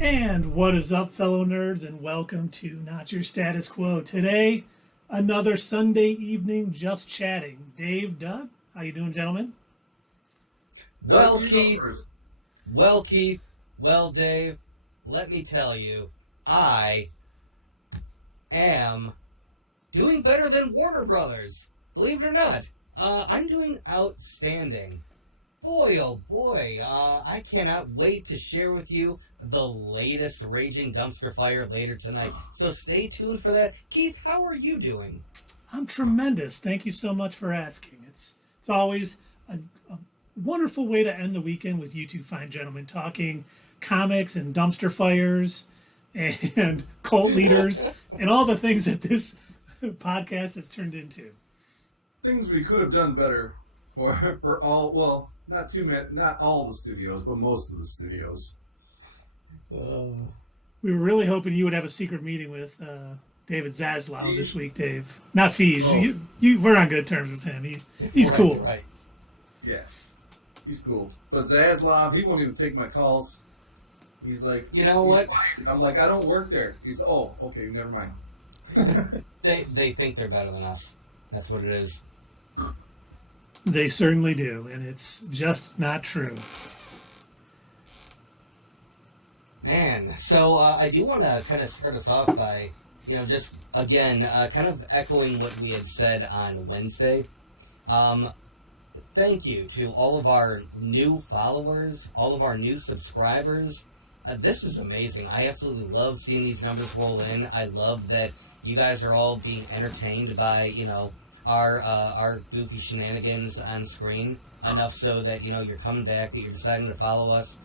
And what is up, fellow nerds, and welcome to Not Your Status Quo. Today, another Sunday evening just chatting. Dave, Doug, how you doing, gentlemen? Well, Keith, well, Dave, let me tell you, I am doing better than Warner Brothers. Believe it or not, I'm doing outstanding. Boy, oh boy, I cannot wait to share with you the latest Raging Dumpster Fire later tonight. So stay tuned for that. Keith, how are you doing? I'm tremendous. Thank you so much for asking. It's always a wonderful way to end the weekend with you two fine gentlemen talking comics and dumpster fires and cult leaders and all the things that this podcast has turned into. Things we could have done better for all, well, not too many, not all the studios, but most of the studios. We were really hoping you would have a secret meeting with David Zaslav this week, Dave. Not Fees. Oh. We're on good terms with him. He's Right, cool. Right. Yeah, he's cool. But Zaslav, he won't even take my calls. He's like, You know what? I'm like, I don't work there. He's, oh, okay, never mind. They think they're better than us. That's what it is. They certainly do, and it's just not true. Man, so I do want to kind of start us off by, just again, kind of echoing what we had said on Wednesday. Thank you to all of our new followers, all of our new subscribers. This is amazing. I absolutely love seeing these numbers roll in. I love that you guys are all being entertained by, our goofy shenanigans on screen, enough so that, you're coming back, that you're deciding to follow us.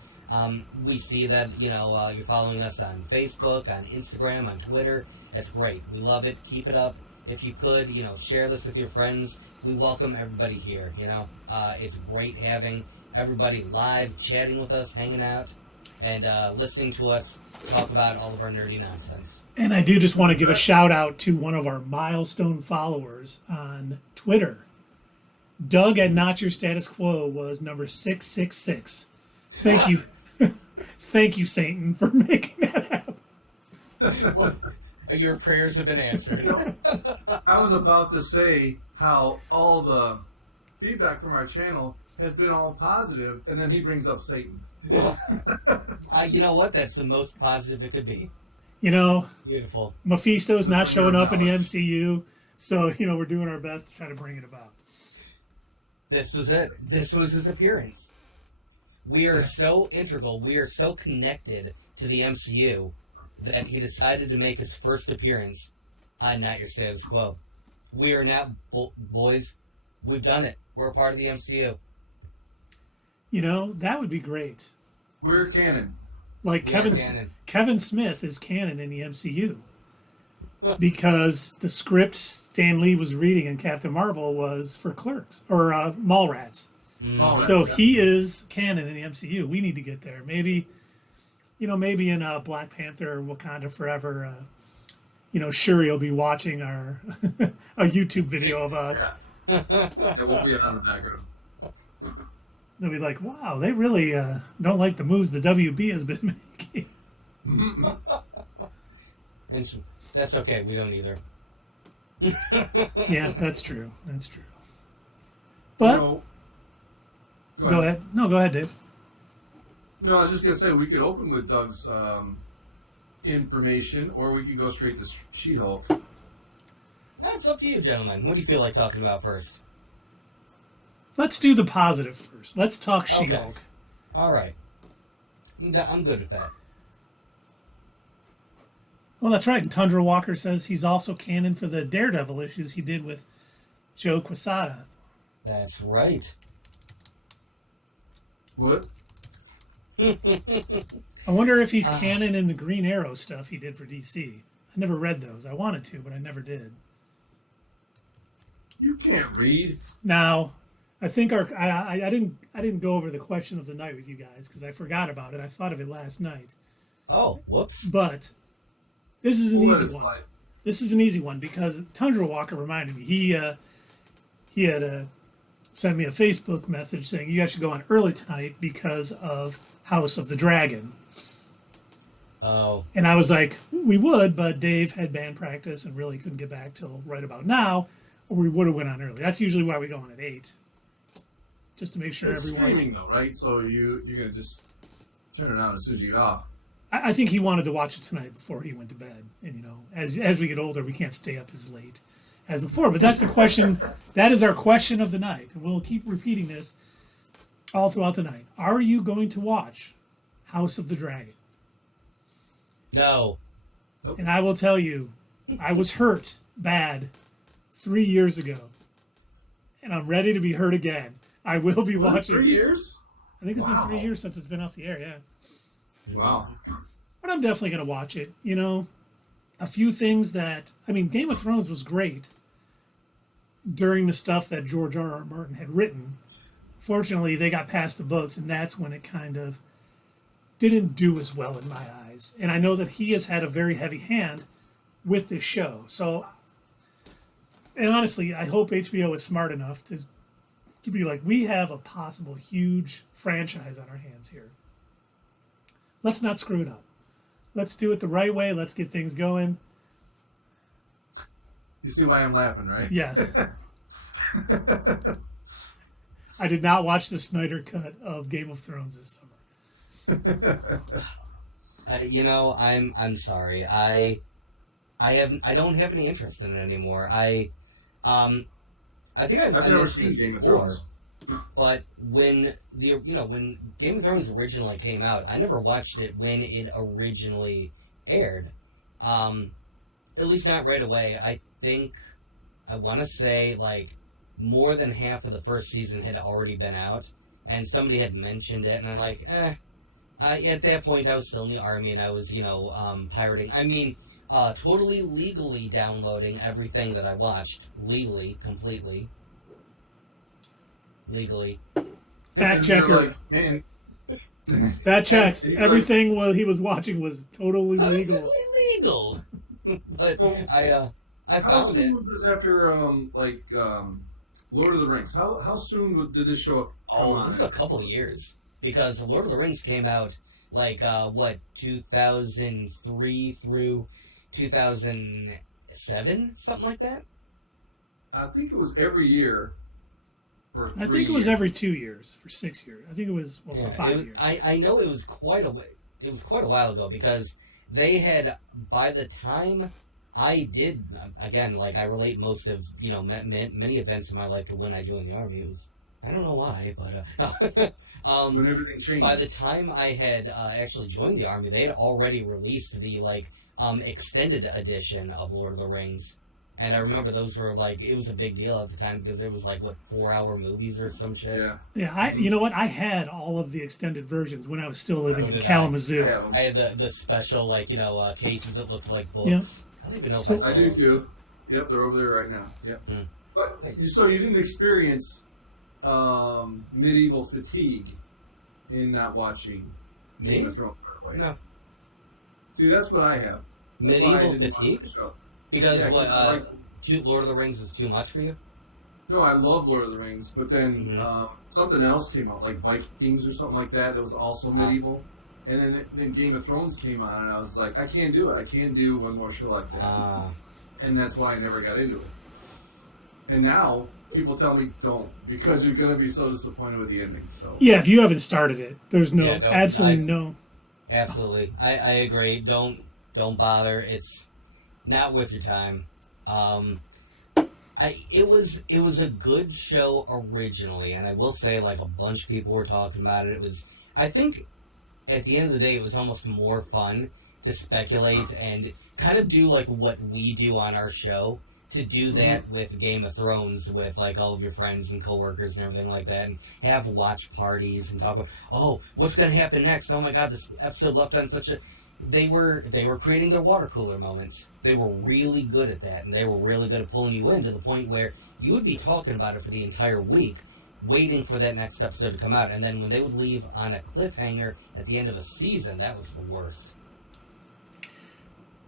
We see that, you're following us on Facebook, on Instagram, on Twitter. That's great. We love it. Keep it up. If you could, share this with your friends. We welcome everybody here, It's great having everybody live, chatting with us, hanging out, and listening to us talk about all of our nerdy nonsense. And I do just want to give a shout out to one of our milestone followers on Twitter. Doug at Not Your Status Quo was number 666. Thank you. Thank you, Satan, for making that happen. Well, your prayers have been answered. I was about to say how all the feedback from our channel has been all positive, and then he brings up Satan. You know what? That's the most positive it could be. Beautiful. Mephisto's not showing up in the MCU, so, we're doing our best to try to bring it about. This was it. This was his appearance. We are so integral, we are so connected to the MCU that he decided to make his first appearance on Not Your Status Quo. We are now, boys, we've done it. We're a part of the MCU. That would be great. We're canon. Like canon. Kevin Smith is canon in the MCU because the script Stan Lee was reading in Captain Marvel was for Clerks or Mallrats. So he is canon in the MCU. We need to get there. Maybe in Black Panther or Wakanda Forever, Shuri will be watching our a YouTube video of us. It won't be on the background. They'll be like, wow, they really don't like the moves the WB has been making. And that's okay. We don't either. Yeah, that's true. That's true. But go ahead. No, go ahead, Dave. No, I was just going to say we could open with Doug's information, or we could go straight to She-Hulk. That's up to you, gentlemen. What do you feel like talking about first? Let's do the positive first. Let's talk Okay. She-Hulk. All right. I'm good with that. Well, that's right. And Tundra Walker says he's also canon for the Daredevil issues he did with Joe Quesada. That's right. What? I wonder if he's canon in the Green Arrow stuff he did for DC. I never read those. I wanted to, but I never did. You can't read. Now, I think I didn't go over the question of the night with you guys because I forgot about it. I thought of it last night. Oh, whoops. But this is an We'll let easy it one. slide. This is an easy one because Tundra Walker reminded me. He had sent me a Facebook message saying you guys should go on early tonight because of House of the Dragon. Oh. And I was like, we would, but Dave had band practice and really couldn't get back till right about now, or we would have went on early. That's usually why we go on at 8, just to make sure it's everyone's streaming though, right? So you're gonna just turn it on as soon as you get off. I think he wanted to watch it tonight before he went to bed. And, you know, as we get older, we can't stay up as late as before. But that's the question. That is our question of the night. And we'll keep repeating this all throughout the night. Are you going to watch House of the Dragon? No. And I will tell you, I was hurt bad 3 years ago. And I'm ready to be hurt again. I will be watching. 3 years? I think it's been 3 years since it's been off the air, yeah. Wow. But I'm definitely going to watch it. You know, a few things that, I mean, Game of Thrones was great during the stuff that George R.R. Martin had written. Fortunately, they got past the books, and that's when it kind of didn't do as well in my eyes. And I know that he has had a very heavy hand with this show. So, and honestly, I hope HBO is smart enough to be like, we have a possible huge franchise on our hands here. Let's not screw it up. Let's do it the right way. Let's get things going. You see why I'm laughing, right? Yes. I did not watch the Snyder cut of Game of Thrones this summer. You know, I'm sorry. I don't have any interest in it anymore. I think I've never seen Game of Thrones. But when when Game of Thrones originally came out, I never watched it when it originally aired. At least not right away. I think I want to say like more than half of the first season had already been out, and somebody had mentioned it, and I'm like, at that point, I was still in the army, and I was pirating. I mean, totally legally downloading everything that I watched legally, completely. Legally. Fact checker. Like, man. That checks. Everything he was watching was totally legal. Legal. But I how found soon it. was this after Lord of the Rings? How soon did this show come on? This is a couple of years, because Lord of the Rings came out like 2003 through 2007, something like that. I think it was every year. I think it was every 2 years for 6 years. I think it was for 5 years. I know it was quite a while ago, because they had, by the time I did, again, like I relate most of many events in my life to when I joined the army. It was, I don't know why, but when everything changed. By the time I had actually joined the army, they had already released the extended edition of Lord of the Rings. And I remember those were it was a big deal at the time, because there was 4-hour movies or some shit. Yeah. You know what? I had all of the extended versions when I was still living in Kalamazoo. I had the special cases that looked like books. Yeah. I don't even know if I do too. Yep, they're over there right now. Yep. But so you didn't experience medieval fatigue in not watching Game of Thrones right away? No. See, that's what I have. That's medieval fatigue? Because Lord of the Rings was too much for you? No, I love Lord of the Rings, but then something else came out, like Vikings or something like that was also medieval. And then Game of Thrones came on, and I was like, I can't do it. I can't do one more show like that. And that's why I never got into it. And now, people tell me don't, because you're going to be so disappointed with the ending. So yeah, if you haven't started it, there's no, absolutely no. Absolutely. I agree. Don't bother. It's not worth your time. It was a good show originally, and I will say, a bunch of people were talking about it. It was, I think, at the end of the day, it was almost more fun to speculate and kind of do what we do on our show, to do that with Game of Thrones with all of your friends and coworkers and everything like that, and have watch parties and talk about, what's going to happen next? Oh my God, this episode left on such a... They were creating their water cooler moments. They were really good at that, and they were really good at pulling you in to the point where you would be talking about it for the entire week, waiting for that next episode to come out. And then when they would leave on a cliffhanger at the end of a season, that was the worst.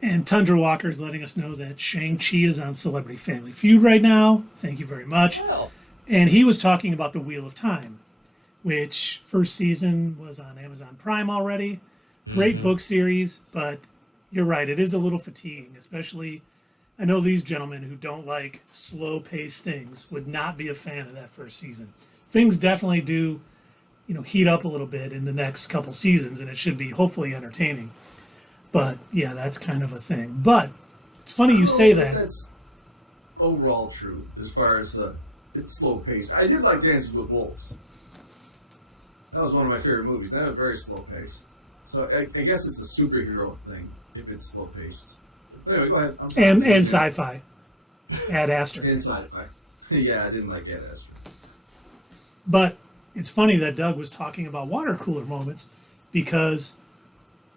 And Tundra Walker's letting us know that Shang-Chi is on Celebrity Family Feud right now. Thank you very much. Wow. And he was talking about the Wheel of Time, which first season was on Amazon Prime already. Great book series, but you're right. It is a little fatiguing, especially. I know these gentlemen who don't like slow-paced things would not be a fan of that first season. Things definitely do, heat up a little bit in the next couple seasons, and it should be hopefully entertaining. But yeah, that's kind of a thing. But it's funny you say that. That's overall true as far as it's slow-paced. I did like Dances with Wolves. That was one of my favorite movies. That was very slow-paced. So I guess it's a superhero thing if it's slow-paced. Anyway, go ahead. And sci-fi. Ad Astra. And sci-fi. Yeah, I didn't like Ad Astra. But it's funny that Doug was talking about water cooler moments because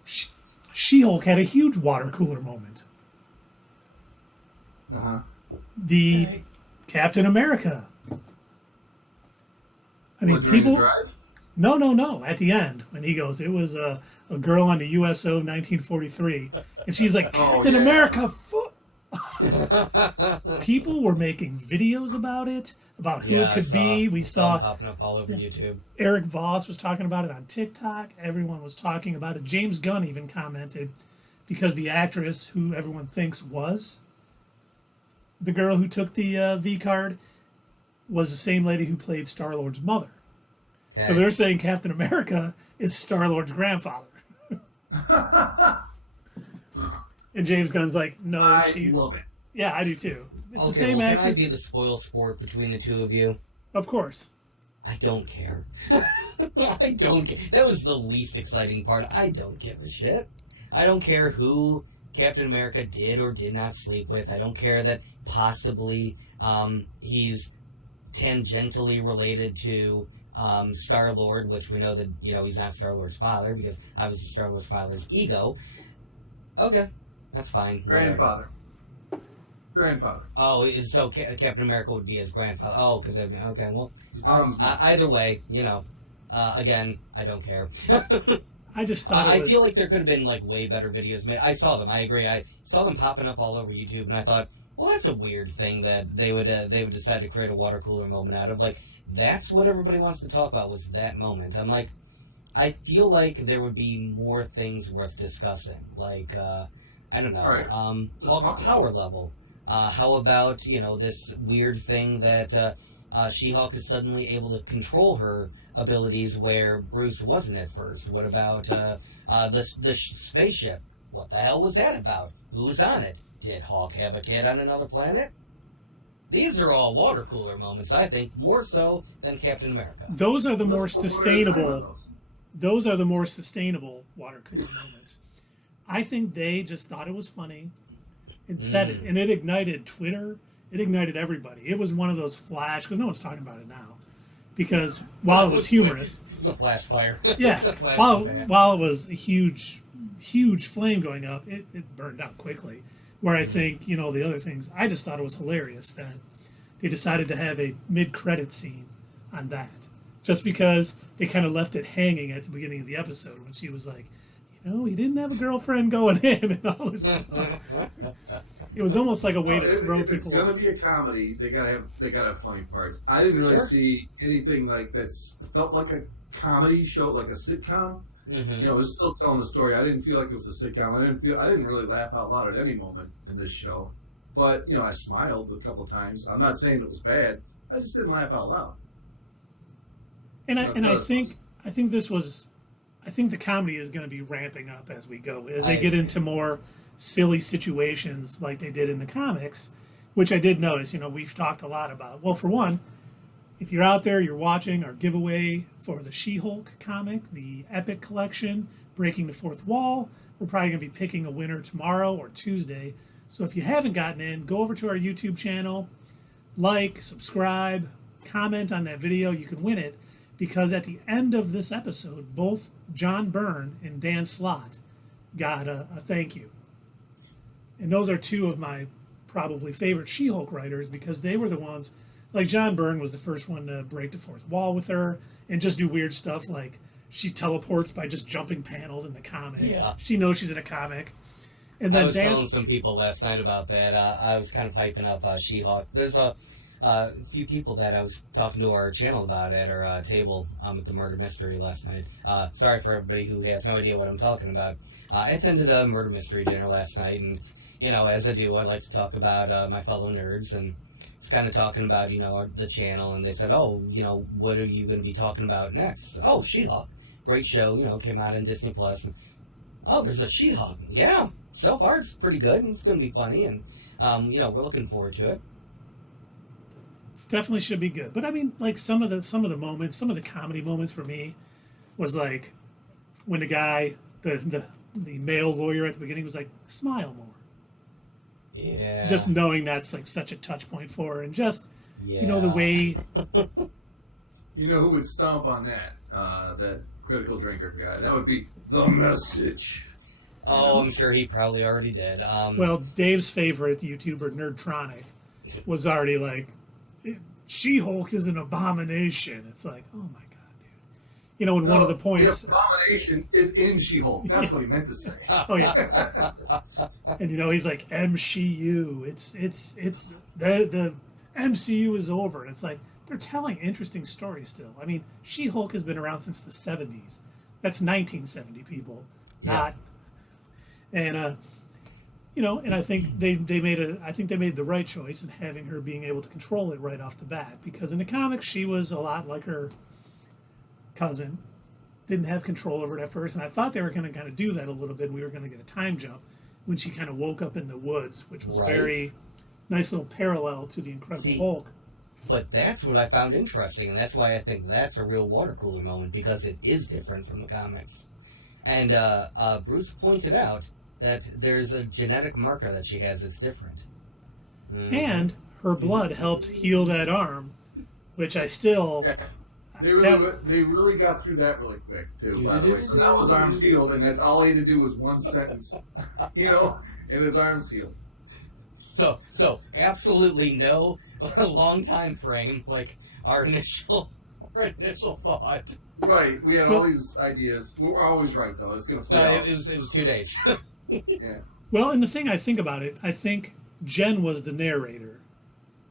She-Hulk had a huge water cooler moment. Uh-huh. The Captain America. I mean, during people. the drive? No. At the end, when he goes, it was a girl on the USO 1943, and she's like, Captain America. People were making videos about it, about who it could be. We saw popping up all over YouTube. Eric Voss was talking about it on TikTok. Everyone was talking about it. James Gunn even commented because the actress who everyone thinks was the girl who took the V card was the same lady who played Star-Lord's mother. Okay. So they're saying Captain America is Star-Lord's grandfather. And James Gunn's like, no, I love it. Yeah, I do too. It's the same actress. Can I be the spoil sport between the two of you? Of course. I don't care. I don't care. That was the least exciting part. I don't give a shit. I don't care who Captain America did or did not sleep with. I don't care that possibly he's tangentially related to Star-Lord, which we know that, he's not Star-Lord's father, because obviously Star-Lord's father's ego. Okay, that's fine. Grandfather. Oh, so Captain America would be his grandfather. Oh, because, okay, well, either way, again, I don't care. I just thought I feel like there could have been, way better videos made. I saw them, I agree. I saw them popping up all over YouTube, and I thought, well, that's a weird thing that they would decide to create a water cooler moment out of. That's what everybody wants to talk about, was that moment. I'm like, I feel like there would be more things worth discussing. I don't know, right. Hulk's power level. How about, this weird thing that She-Hulk is suddenly able to control her abilities where Bruce wasn't at first? What about the spaceship? What the hell was that about? Who's on it? Did Hulk have a kid on another planet? These are all water cooler moments, I think, more so than Captain America. Those are the more sustainable. Those are the more sustainable water cooler moments. I think they just thought it was funny and said it, and it ignited Twitter. It ignited everybody. It was one of those flash, because no one's talking about it now. Because while it was humorous, it was a flash fire. Yeah, while it was a huge flame going up, it burned out quickly. Where I think, the other things, I just thought it was hilarious that they decided to have a mid-credit scene on that. Just because they kind of left it hanging at the beginning of the episode when she was like, he didn't have a girlfriend going in and all this stuff. It was almost like a way to throw people off. If it's going to be a comedy, they gotta have funny parts. I didn't really see anything that's felt like a comedy show, like a sitcom. Mm-hmm. It was still telling the story. I didn't feel like it was a sitcom. I didn't really laugh out loud at any moment in this show. But, I smiled a couple times. I'm not saying it was bad. I just didn't laugh out loud. I think the comedy is going to be ramping up as we go, as they get into more silly situations like they did in the comics, which I did notice. We've talked a lot about. Well, for one, if you're out there, you're watching our giveaway for the She-Hulk comic, the Epic Collection, Breaking the Fourth Wall. We're probably going to be picking a winner tomorrow or Tuesday. So if you haven't gotten in, go over to our YouTube channel, subscribe, comment on that video. You can win it, because at the end of this episode, both John Byrne and Dan Slott got a thank you. And those are two of my probably favorite She-Hulk writers, because they were the ones. John Byrne was the first one to break the fourth wall with her and just do weird stuff like she teleports by just jumping panels in the comic. Yeah. She knows she's in a comic. And then I was telling some people last night about that. I was kind of hyping up She-Hulk. There's a few people that I was talking to our channel about at our table at the murder mystery last night. Sorry for everybody who has no idea what I'm talking about. I attended a murder mystery dinner last night, and as I do, I like to talk about my fellow nerds, and it's kind of talking about the channel, and they said, oh, what are you going to be talking about next? Oh, She-Hulk, great show, came out on Disney Plus. And, oh, there's a She-Hulk. Yeah, so far it's pretty good, and it's going to be funny, and we're looking forward to it. It definitely should be good. But I mean, like some of the moments, some of the comedy moments for me was like when the guy, the male lawyer at the beginning was like, smile more. Yeah. Just knowing that's like such a touch point for her, and just yeah. The way you know who would stomp on that? That critical drinker guy. That would be The Message. Oh, I'm sure he probably already did. Well, Dave's favorite YouTuber, Nerdtronic, was already like, She-Hulk is an abomination. It's like, oh my god, dude. In one of the points, the abomination is in She-Hulk. That's what he meant to say. Oh yeah. And he's like, MCU. It's the MCU is over. And it's like they're telling interesting stories still. I mean, She-Hulk has been around since the 70s. That's 1970 people, not. And and I think they made the right choice in having her being able to control it right off the bat, because in the comics she was a lot like her cousin, didn't have control over it at first, and I thought they were going to kind of do that a little bit, and we were going to get a time jump when she kind of woke up in the woods, which was very nice little parallel to the Incredible Hulk. But that's what I found interesting, and that's why I think that's a real water cooler moment, because it is different from the comics. And Bruce pointed out that there's a genetic marker that she has that's different. Mm-hmm. And her blood helped heal that arm, which I still... Yeah. They really got through that really quick, too, by the way. So now his arm's healed, and that's all he had to do was one sentence, and his arm's healed. So absolutely no long time frame, like our initial thought. Right, we had all these ideas. We're always right, though. It's going to play out. It was 2 days. Yeah. Well, and the thing I think about it, I think Jen was the narrator.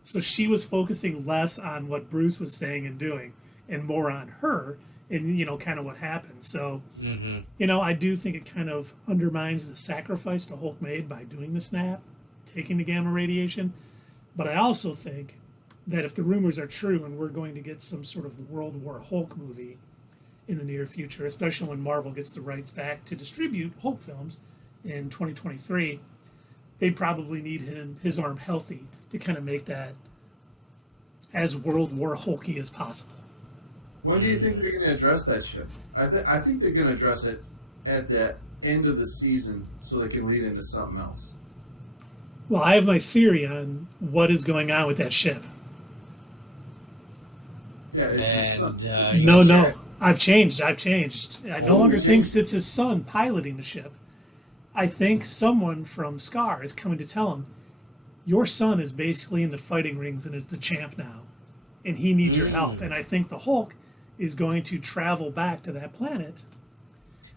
So she was focusing less on what Bruce was saying and doing and more on her and, kind of what happened. So, I do think it kind of undermines the sacrifice the Hulk made by doing the snap, taking the gamma radiation. But I also think that if the rumors are true and we're going to get some sort of World War Hulk movie in the near future, especially when Marvel gets the rights back to distribute Hulk films in 2023, they probably need his arm healthy to kind of make that as World War Hulky as possible. When do you think they're going to address that shit? I think they're going to address it at the end of the season so they can lead into something else. Well, I have my theory on what is going on with that ship. Yeah, it's his son. No. I've changed. I no longer think it's his son piloting the ship. I think someone from SCAR is coming to tell him, your son is basically in the fighting rings and is the champ now, and he needs your help. And I think the Hulk is going to travel back to that planet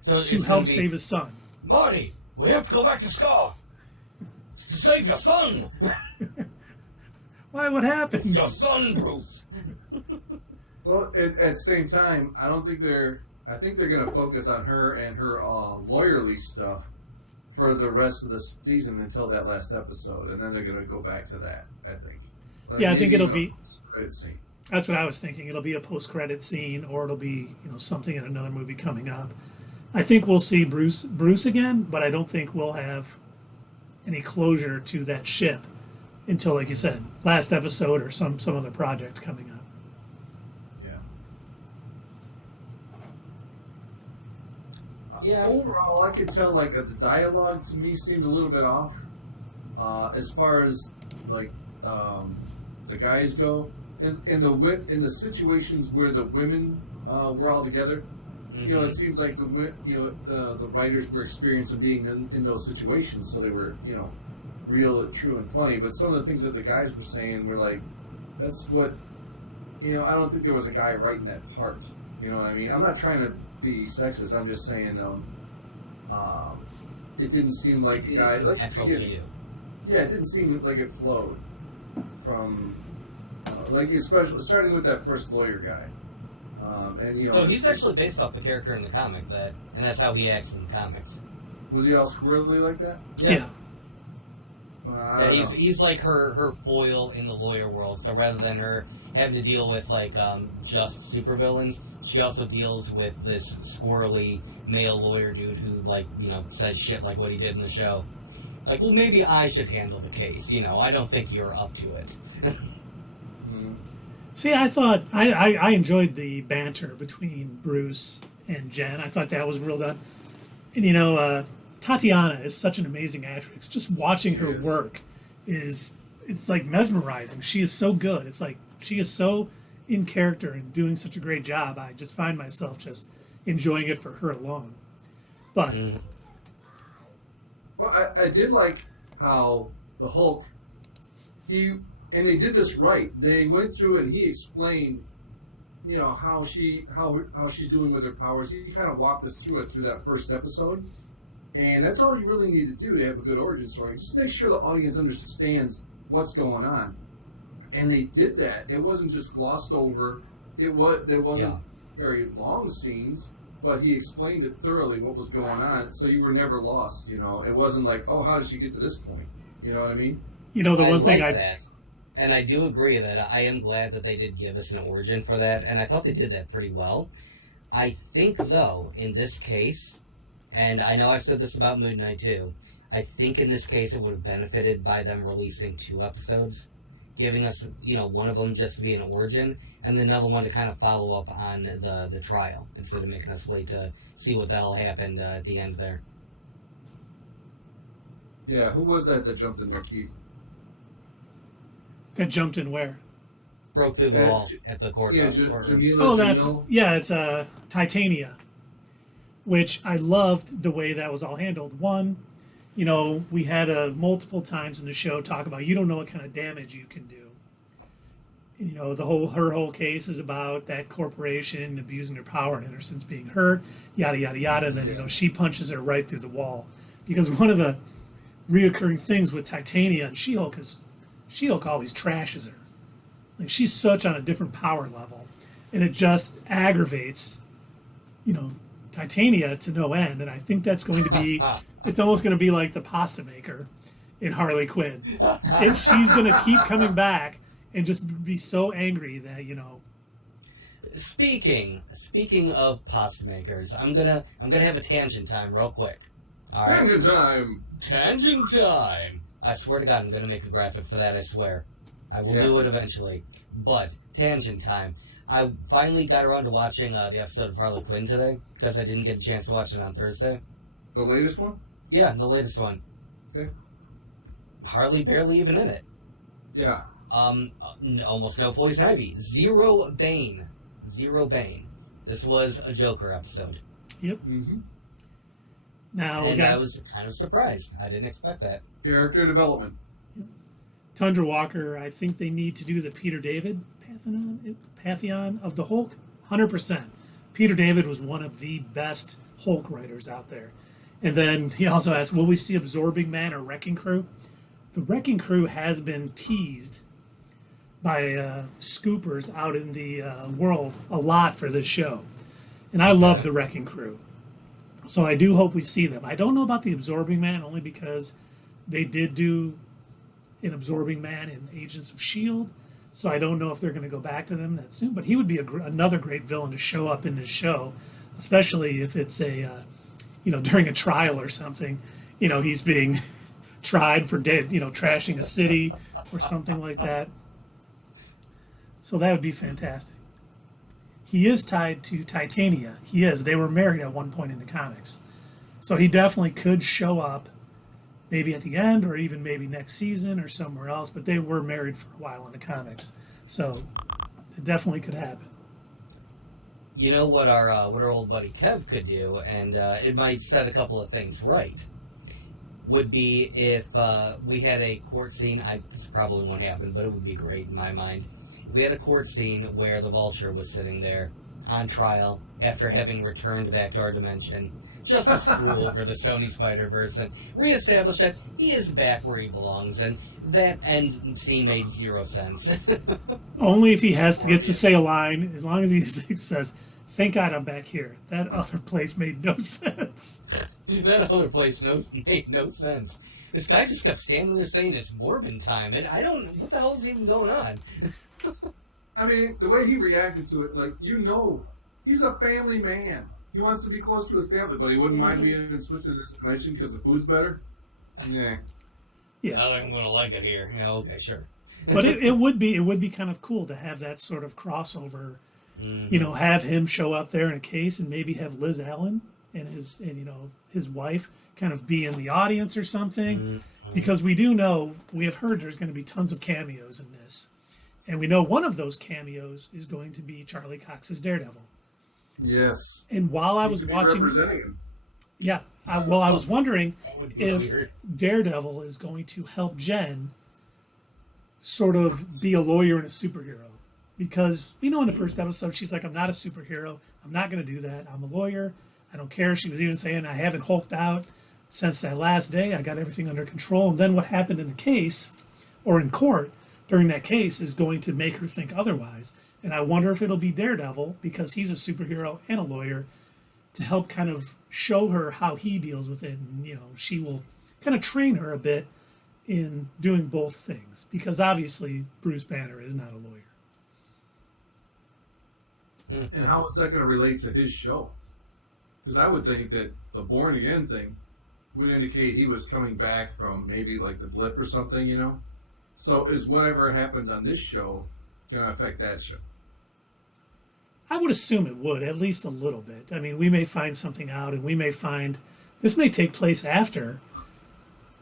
to help save his son. Marty, we have to go back to SCAR to save your son. Why? What happened? Your son, Bruce. Well, at the same time, I think they're going to focus on her and her lawyerly stuff for the rest of the season until that last episode, and then they're going to go back to that, I think. I think it'll be credit scene. That's what I was thinking. It'll be a post-credit scene, or it'll be something in another movie coming up. I think we'll see Bruce again, but I don't think we'll have any closure to that ship until, like you said, last episode or some other project coming up. Yeah. Overall, I could tell the dialogue to me seemed a little bit off. As far as the guys go, in the situations where the women were all together, it seems like the writers were experienced in being in those situations, so they were real, true, and funny. But some of the things that the guys were saying were like, that's what I don't think there was a guy writing that part. You know what I mean? I'm not trying to be sexist. I'm just saying, it didn't seem like a guy. Natural to you. Yeah, it didn't seem like it flowed from like especially starting with that first lawyer guy. And so he's actually based off a character in the comic and that's how he acts in the comics. Was he all squirrely like that? Yeah. He's like her foil in the lawyer world. So rather than her having to deal with like just supervillains, she also deals with this squirrely male lawyer dude who like says shit like what he did in the show. Like, well, maybe I should handle the case. I don't think you're up to it. See, I thought I enjoyed the banter between Bruce and Jen. I thought that was real done. And Tatiana is such an amazing actress. Just watching her work it's like mesmerizing. She is so good. It's like she is so in character and doing such a great job. I just find myself just enjoying it for her alone. But well, I did like how the Hulk and they did this right. They went through and he explained how she's doing with her powers. He kind of walked us through it through that first episode. And that's all you really need to do to have a good origin story. Just make sure the audience understands what's going on. And they did that. It wasn't just glossed over. There wasn't very long scenes, but he explained it thoroughly what was going on, so you were never lost. It wasn't like, oh, how did she get to this point? You know what I mean? The one thing and I do agree that I am glad that they did give us an origin for that, and I thought they did that pretty well. I think, though, in this case, and I know I've said this about Moon Knight too, I think in this case it would have benefited by them releasing 2 episodes, giving us, one of them just to be an origin, and another one to kind of follow up on the trial, instead of making us wait to see what the hell happened at the end there. Yeah, who was that jumped in there, Keith? That jumped in where? Broke through the wall at the court. Yeah, it's Titania. Which I loved the way that was all handled. One, we had multiple times in the show talk about you don't know what kind of damage you can do. And, her whole case is about that corporation abusing their power and innocence being hurt, yada yada yada. And then she punches her right through the wall, because one of the reoccurring things with Titania and She-Hulk is She-Hulk always trashes her. Like, she's such on a different power level, and it just aggravates, Titania to no end. And I think that's going to be, it's almost going to be like the pasta maker in Harley Quinn. And she's going to keep coming back and just be so angry that, Speaking of pasta makers, I'm gonna have a tangent time real quick. All right. Tangent time. I swear to God, I'm gonna make a graphic for that. I swear, I will do it eventually. But tangent time. I finally got around to watching the episode of Harley Quinn today, because I didn't get a chance to watch it on Thursday. The latest one? Yeah, the latest one. Okay. Harley barely even in it. Yeah. Almost no Poison Ivy. Zero Bane. This was a Joker episode. Yep. Mm-hmm. Now, and I was kind of surprised. I didn't expect that. Character development. Tundra Walker, I think they need to do the Peter David pantheon of the Hulk. 100%. Peter David was one of the best Hulk writers out there. And then he also asked, will we see Absorbing Man or Wrecking Crew? The Wrecking Crew has been teased by scoopers out in the world a lot for this show. And I love the Wrecking Crew. So I do hope we see them. I don't know about the Absorbing Man, only because they did do an Absorbing Man in Agents of S.H.I.E.L.D., so I don't know if they're going to go back to them that soon. But he would be another great villain to show up in this show, especially if it's during a trial or something. He's being tried for trashing a city or something like that. So that would be fantastic. He is tied to Titania. He is. They were married at one point in the comics. So he definitely could show up maybe at the end or even maybe next season or somewhere else, but they were married for a while in the comics. So it definitely could happen. You know what our old buddy Kev could do, and it might set a couple of things right, would be if we had a court scene. This probably won't happen, but it would be great in my mind. If we had a court scene where the Vulture was sitting there on trial after having returned back to our dimension, just to screw over the Sony Spider-Verse and reestablish that he is back where he belongs, and that end scene made zero sense. Only if he has to get to say a line, as long as he says, "Thank God I'm back here." That other place made no sense. That other place made no sense. This guy just kept standing there saying it's Morbin time, and I don't... What the hell is even going on? I mean, the way he reacted to it, like, he's a family man. He wants to be close to his family, but he wouldn't mind being in Switzerland this convention because the food's better. Yeah. Yeah. I think I'm going to like it here. Yeah, okay, sure. But it would be kind of cool to have that sort of crossover. You know, have him show up there in a case, and maybe have Liz Allen and his wife kind of be in the audience or something, because we have heard there's going to be tons of cameos in this, and we know one of those cameos is going to be Charlie Cox's Daredevil. Yes. And while I was watching, representing him. Yeah, I was wondering if weird. Daredevil is going to help Jen sort of be a lawyer and a superhero. Because, in the first episode, she's like, "I'm not a superhero. I'm not going to do that. I'm a lawyer. I don't care." She was even saying, "I haven't hulked out since that last day. I got everything under control." And then what happened in the case, or in court, during that case, is going to make her think otherwise. And I wonder if it'll be Daredevil, because he's a superhero and a lawyer, to help kind of show her how he deals with it. And, she will kind of train her a bit in doing both things. Because obviously, Bruce Banner is not a lawyer. And how is that going to relate to his show? Because I would think that the Born Again thing would indicate he was coming back from maybe like the blip or something, So is whatever happens on this show going to affect that show? I would assume it would, at least a little bit. I mean, we may find something out, and we may find this may take place after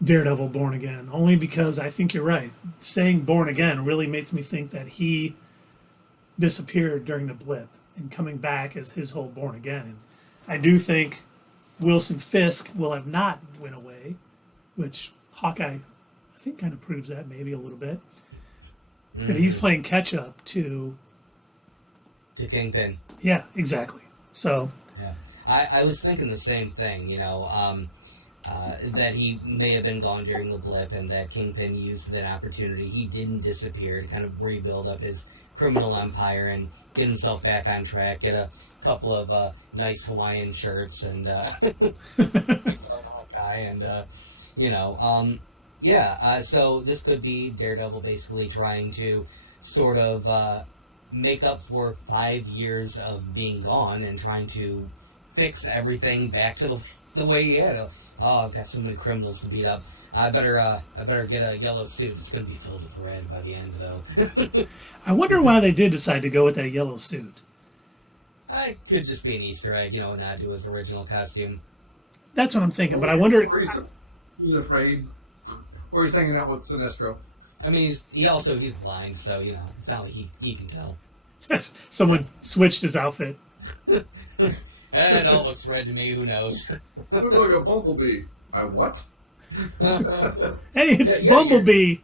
Daredevil Born Again, only because I think you're right. Saying Born Again really makes me think that he disappeared during the blip and coming back as his whole Born Again. And I do think Wilson Fisk will have not went away, which Hawkeye, I think, kind of proves that maybe a little bit. And he's playing catch up to Kingpin. Yeah, exactly. So yeah, I was thinking the same thing. That he may have been gone during the blip, and that Kingpin used that opportunity. He didn't disappear to kind of rebuild up his criminal empire and get himself back on track. Get a couple of nice Hawaiian shirts and so this could be Daredevil basically trying to sort of make up for 5 years of being gone and trying to fix everything back to the way he had it. Oh, I've got so many criminals to beat up. I better get a yellow suit. It's going to be filled with red by the end, though. I wonder why they did decide to go with that yellow suit. It could just be an Easter egg, not do his original costume. That's what I'm thinking, but I wonder... He's afraid. Or he's hanging out with Sinestro. I mean, he's blind, so, it's not like he can tell. Someone switched his outfit. It all looks red to me, who knows? Looks like a bumblebee. I what? Hey, it's Bumblebee!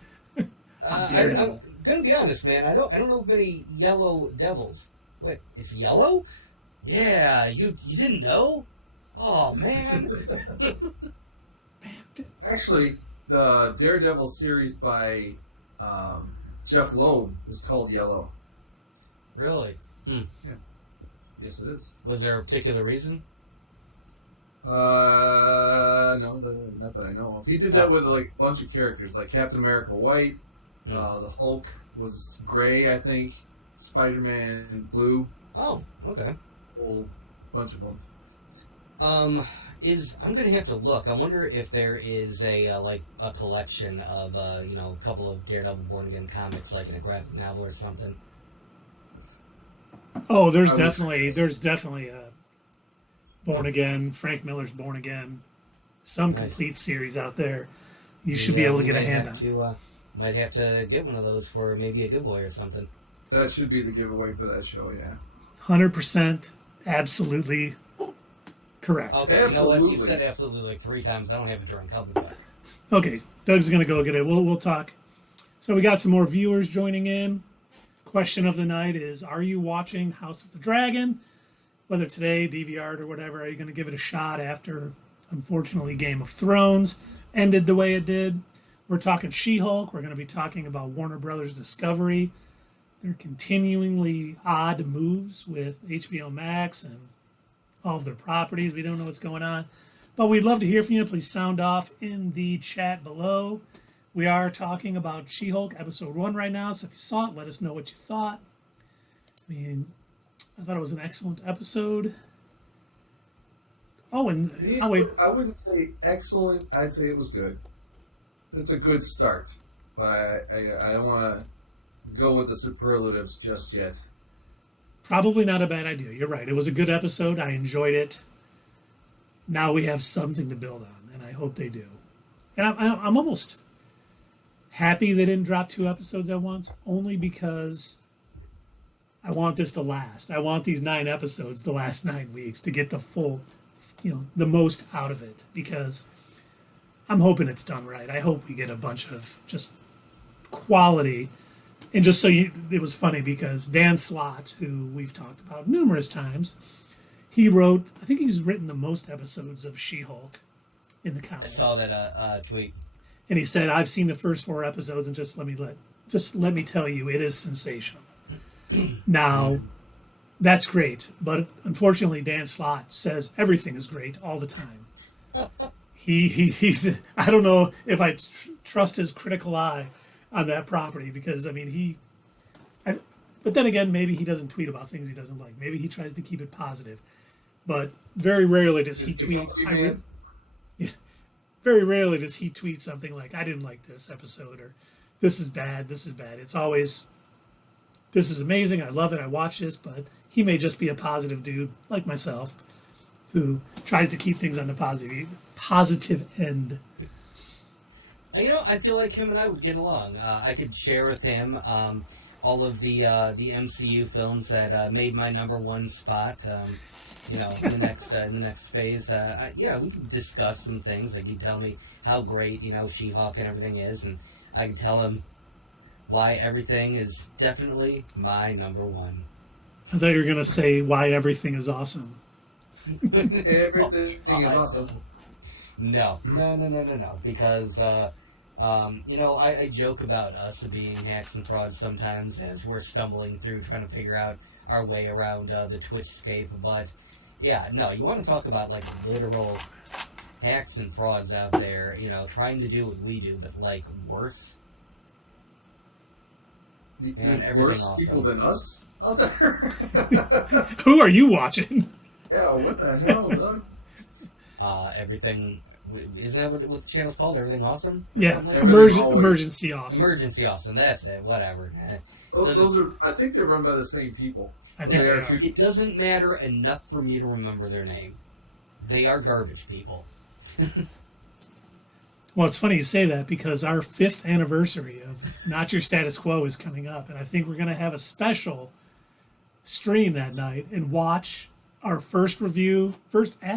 I'm gonna be honest, man. I don't know of any yellow devils. Wait, it's yellow? Yeah, you didn't know? Oh, man. Actually, the Daredevil series by Jeff Loeb was called Yellow. Really? Yeah. Yes, it is. Was there a particular reason? No, not that I know of. He did that with like a bunch of characters, like Captain America White, the Hulk was gray, I think, Spider-Man blue. Oh, okay. A whole bunch of them. I'm gonna have to look. I wonder if there is a collection of a couple of Daredevil Born Again comics, like in a graphic novel or something. Oh, there's definitely a Born Again, Frank Miller's Born Again, some complete series out there. You should be able to get a hand on. Might have to get one of those for maybe a giveaway or something. That should be the giveaway for that show, yeah. 100%, absolutely correct. Okay, absolutely. You know what? You said absolutely like 3 times. I don't have a drink. I'll be back. Okay, Doug's going to go get it. We'll talk. So we got some more viewers joining in. Question of the night is, are you watching House of the Dragon? whether today, DVR'd or whatever, are you going to give it a shot after, unfortunately, Game of Thrones ended the way it did? We're talking She-Hulk. We're going to be talking about Warner Brothers Discovery. Their continuingly odd moves with HBO Max and all of their properties. We don't know what's going on. But we'd love to hear from you. Please sound off in the chat below. We are talking about She-Hulk episode 1 right now, so if you saw it, let us know what you thought. I mean, I thought it was an excellent episode. Oh, and I wouldn't say excellent. I'd say it was good. It's a good start, but I don't want to go with the superlatives just yet. Probably not a bad idea. You're right. It was a good episode. I enjoyed it. Now we have something to build on, and I hope they do. And I'm almost happy they didn't drop 2 episodes at once, only because I want this to last. I want these 9 episodes the last 9 weeks to get the full, the most out of it, because I'm hoping it's done right. I hope we get a bunch of just quality. And just so it was funny because Dan Slott, who we've talked about numerous times, he wrote, I think he's written the most episodes of She-Hulk in the comics. I saw that tweet. And he said, I've seen the first 4 episodes, and just let me tell you, it is sensational. Now, that's great, but unfortunately, Dan Slott says everything is great all the time. He's I don't know if I trust his critical eye on that property, because I mean but then again, maybe he doesn't tweet about things he doesn't like. Maybe he tries to keep it positive, but very rarely does he tweet. Very rarely does he tweet something like, I didn't like this episode, or this is bad. It's always, this is amazing, I love it, I watch this. But he may just be a positive dude like myself who tries to keep things on the positive end. I feel like him and I would get along. I could share with him all of the MCU films that made my number 1 spot. In the next phase. We could discuss some things. Like, you tell me how great She-Hulk and everything is, and I can tell him why everything is definitely my number 1. I thought you were gonna say why everything is awesome. Everything is awesome. No. Because I joke about us being hacks and frauds sometimes as we're stumbling through trying to figure out our way around the Twitchscape, but yeah, no, you want to talk about like literal hacks and frauds out there, trying to do what we do, but like worse. There's worse awesome. People than us out there. Who are you watching? Yeah, what the hell, dog? Everything. Isn't that what the channel's called? Everything Awesome? Yeah, like Emergency Awesome. Emergency Awesome, that's it, whatever. Those are, I think they're run by the same people. I think it doesn't matter enough for me to remember their name. They are garbage people. Well, it's funny you say that, because our 5th anniversary of Not Your Status Quo is coming up, and I think we're going to have a special stream that night and watch our first at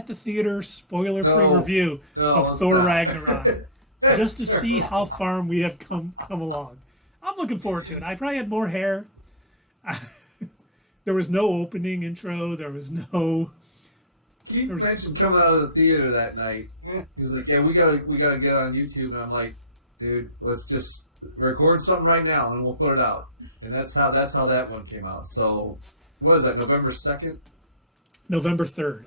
the theater, spoiler-free review of Thor Ragnarok, just to see how far we have come along. I'm looking forward to it. I probably had more hair. There was no opening intro. There was no. Keith mentioned coming out of the theater that night. He was like, "Yeah, we gotta get on YouTube," and I'm like, "Dude, let's just record something right now and we'll put it out." And that's how that one came out. So, what is that? November 2nd? November 3rd.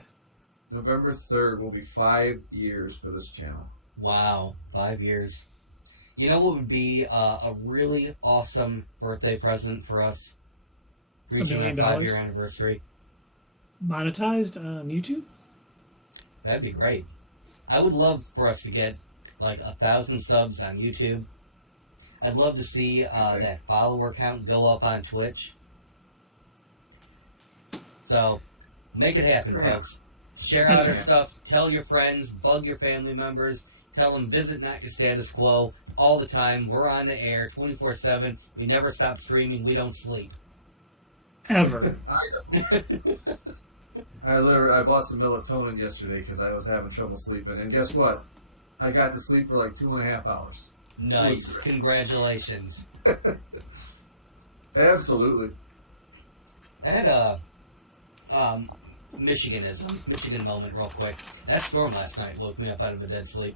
November 3rd will be 5 years for this channel. Wow, 5 years. You know what would be a really awesome birthday present for us? Reaching our 5-year anniversary. Monetized on YouTube? That'd be great. I would love for us to get like 1,000 subs on YouTube. I'd love to see that follower count go up on Twitch. So, make it happen, folks. Share out our stuff. Tell your friends. Bug your family members. Tell them visit Not Your Status Quo all the time. We're on the air 24/7. We never stop streaming. We don't sleep. Ever. I bought some melatonin yesterday because I was having trouble sleeping, and guess what? I got to sleep for like 2.5 hours. Nice. Congratulations. Absolutely. I had Michiganism, Michigan moment, real quick. That storm last night woke me up out of a dead sleep.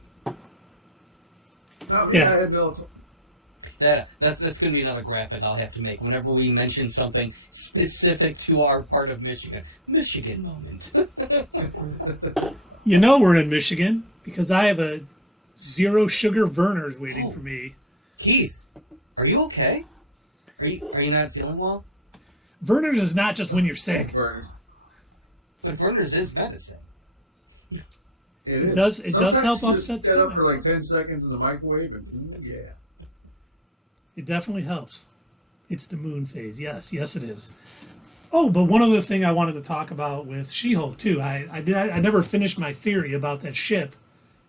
Not me. I had no. That's going to be another graphic I'll have to make whenever we mention something specific to our part of Michigan. Michigan moment. You know we're in Michigan because I have a zero sugar Verner's waiting for me. Keith, are you okay? Are you not feeling well? Verner's is not just when you're sick. But Verner's is medicine. It does help upset stomach. Get up for like 10 seconds in the microwave and ooh, yeah. It definitely helps. It's the moon phase. Yes, it is. Oh, but one other thing I wanted to talk about with She-Hulk too. I never finished my theory about that ship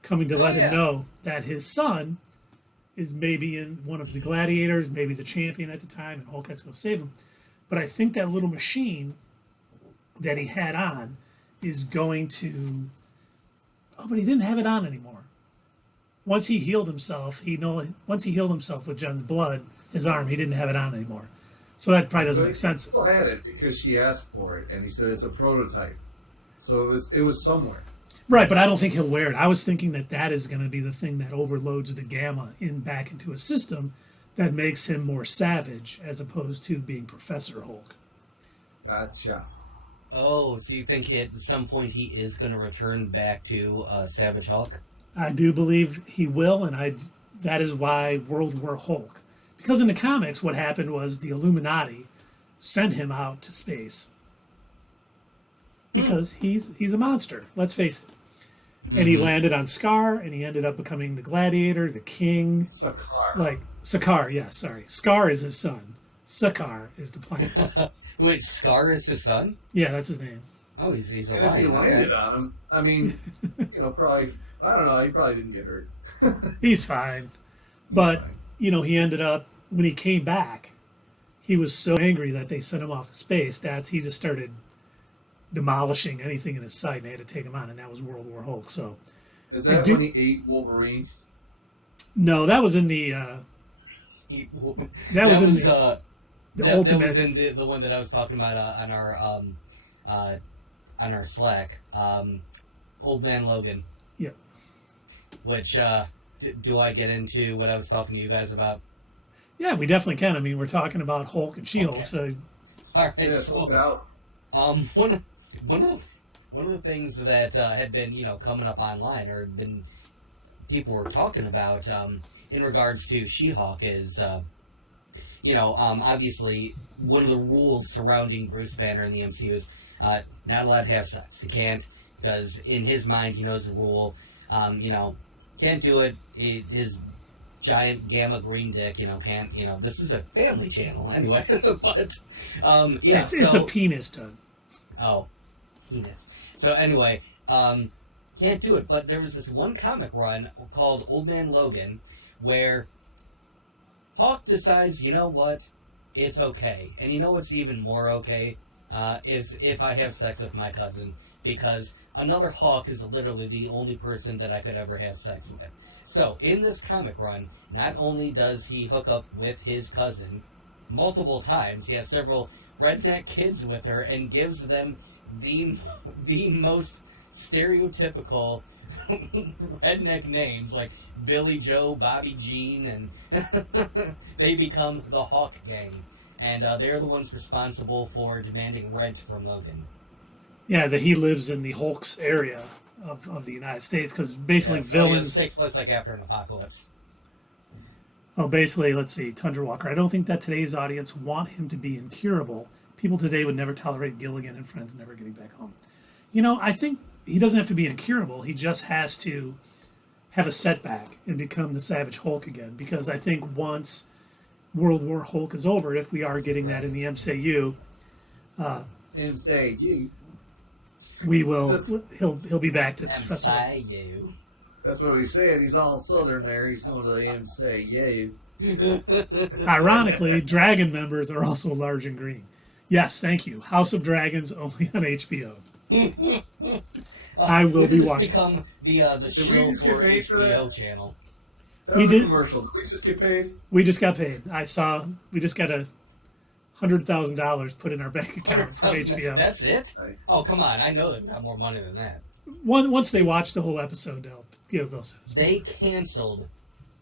coming to let him know that his son is maybe in one of the gladiators, maybe the champion at the time, and Hulk has to go save him. But I think that little machine that he had on is going to... Oh, but he didn't have it on anymore. Once he healed himself, with Jen's blood, his arm, he didn't have it on anymore. So that probably doesn't make sense. He still had it because she asked for it, and he said it's a prototype. So it was somewhere. Right, but I don't think he'll wear it. I was thinking that is going to be the thing that overloads the gamma back into a system that makes him more savage as opposed to being Professor Hulk. Gotcha. Oh, so you think at some point he is going to return back to Savage Hulk? I do believe he will, and that is why World War Hulk. Because in the comics, what happened was the Illuminati sent him out to space. Because he's a monster, let's face it. And he landed on Sakaar, and he ended up becoming the gladiator, the king. Sakaar. Sakaar, yeah, sorry. Sakaar is his son. Sakaar is the planet. Wait, Scar is his son? Yeah, that's his name. Oh, he's a and lion. if he landed on him, I mean, probably, I don't know, he probably didn't get hurt. He's fine. But, he ended up, when he came back, he was so angry that they sent him off to space that he just started demolishing anything in his sight, and they had to take him on, and that was World War Hulk. So, is that when he ate Wolverine? No, that was in the... That was in the one that I was talking about on our Slack. Old Man Logan. Yeah. Which do I get into what I was talking to you guys about? Yeah, we definitely can. I mean, we're talking about Hulk and She-Hulk. Okay. So, all right. Yeah, smoke it out. One of the things that had been coming up online or been people were talking about in regards to She-Hulk is. Obviously, one of the rules surrounding Bruce Banner in the MCU is not allowed to have sex. He can't, because in his mind, he knows the rule. Can't do it. His giant gamma green dick, can't, this is a family channel anyway. But, it's a penis, Doug. Oh, penis. So anyway, can't do it. But there was this one comic run called Old Man Logan where Hawk decides, you know what, it's okay. And you know what's even more okay? Is if I have sex with my cousin. Because another Hawk is literally the only person that I could ever have sex with. So, in this comic run, not only does he hook up with his cousin multiple times, he has several redneck kids with her and gives them the most stereotypical redneck names like Billy Joe, Bobby Jean, and they become the Hawk Gang, and they're the ones responsible for demanding rent from Logan. Yeah, that he lives in the Hulk's area of the United States, because basically villains... It takes place like after an apocalypse. Oh, basically, let's see, Tundra Walker. I don't think that today's audience want him to be incurable. People today would never tolerate Gilligan and friends never getting back home. I think he doesn't have to be incurable. He just has to have a setback and become the Savage Hulk again. Because I think once World War Hulk is over, if we are getting that in the MCU, we will. He'll be back to Professor. MCU. That's what he said. He's all Southern there. He's going to the MCU. Ironically, Dragon members are also large and green. Yes, thank you. House of Dragons only on HBO. I will be watching. Become the show for HBO channel. That was a commercial. Did we just get paid? We just got paid. We just got a $100,000 put in our bank account from HBO. That's it? Oh, come on. I know they've got more money than that. Once they watch the whole episode, they'll give those. They canceled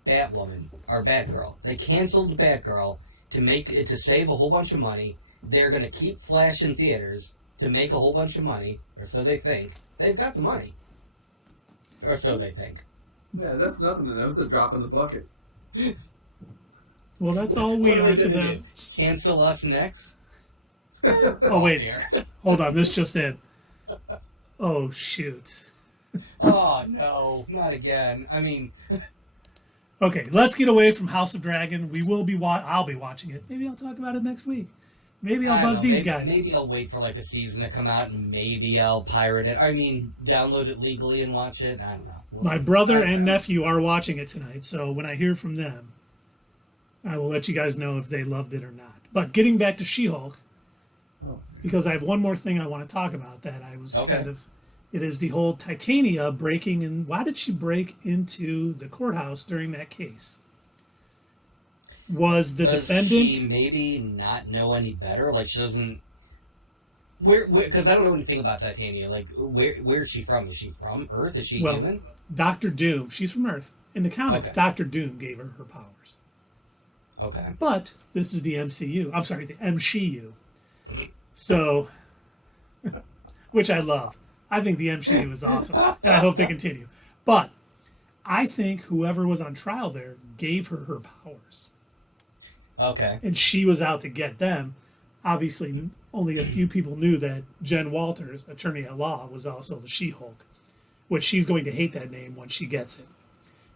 Batwoman, or Batgirl. They canceled Batgirl to save a whole bunch of money. They're going to keep Flash in theaters to make a whole bunch of money, or so they think. They've got the money. Or so they think. Yeah, that's nothing. That was a drop in the bucket. Well, that's all we are to them. Do? Cancel us next? Oh, wait. Hold on. This just in. Oh, shoot. Oh, no. Not again. I mean... Okay, let's get away from House of Dragon. We will be I'll be watching it. Maybe I'll talk about it next week. Maybe I'll bug these guys. Maybe I'll wait for like a season to come out and maybe I'll pirate it. I mean, download it legally and watch it. I don't know. My brother and nephew are watching it tonight, so when I hear from them, I will let you guys know if they loved it or not. But getting back to She-Hulk, because I have one more thing I want to talk about that I was kind of... It is the whole Titania breaking in. Why did she break into the courthouse during that case? Was the defendant... Does she maybe not know any better? Like, she doesn't... Because I don't know anything about Titania. Like, where is she from? Is she from Earth? Is she human? Dr. Doom. She's from Earth. In the comics, Dr. Doom gave her her powers. Okay. But this is the MCU. I'm sorry, the MCU. So, which I love. I think the MCU is awesome, and I hope they continue. But I think whoever was on trial there gave her her powers. Okay. And she was out to get them. Obviously, only a few people knew that Jen Walters, attorney at law, was also the She-Hulk, which she's going to hate that name once she gets it.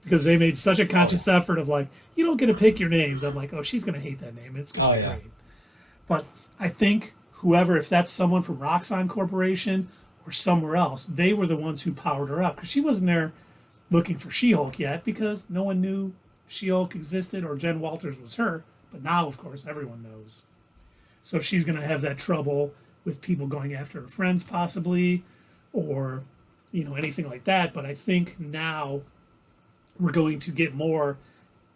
Because they made such a conscious effort of like, you don't get to pick your names. I'm like, oh, she's going to hate that name. It's going to be great. But I think whoever, if that's someone from Roxxon Corporation or somewhere else, they were the ones who powered her up. Because she wasn't there looking for She-Hulk yet because no one knew She-Hulk existed or Jen Walters was her. But now, of course, everyone knows. So she's going to have that trouble with people going after her friends possibly or, you know, anything like that. But I think now we're going to get more,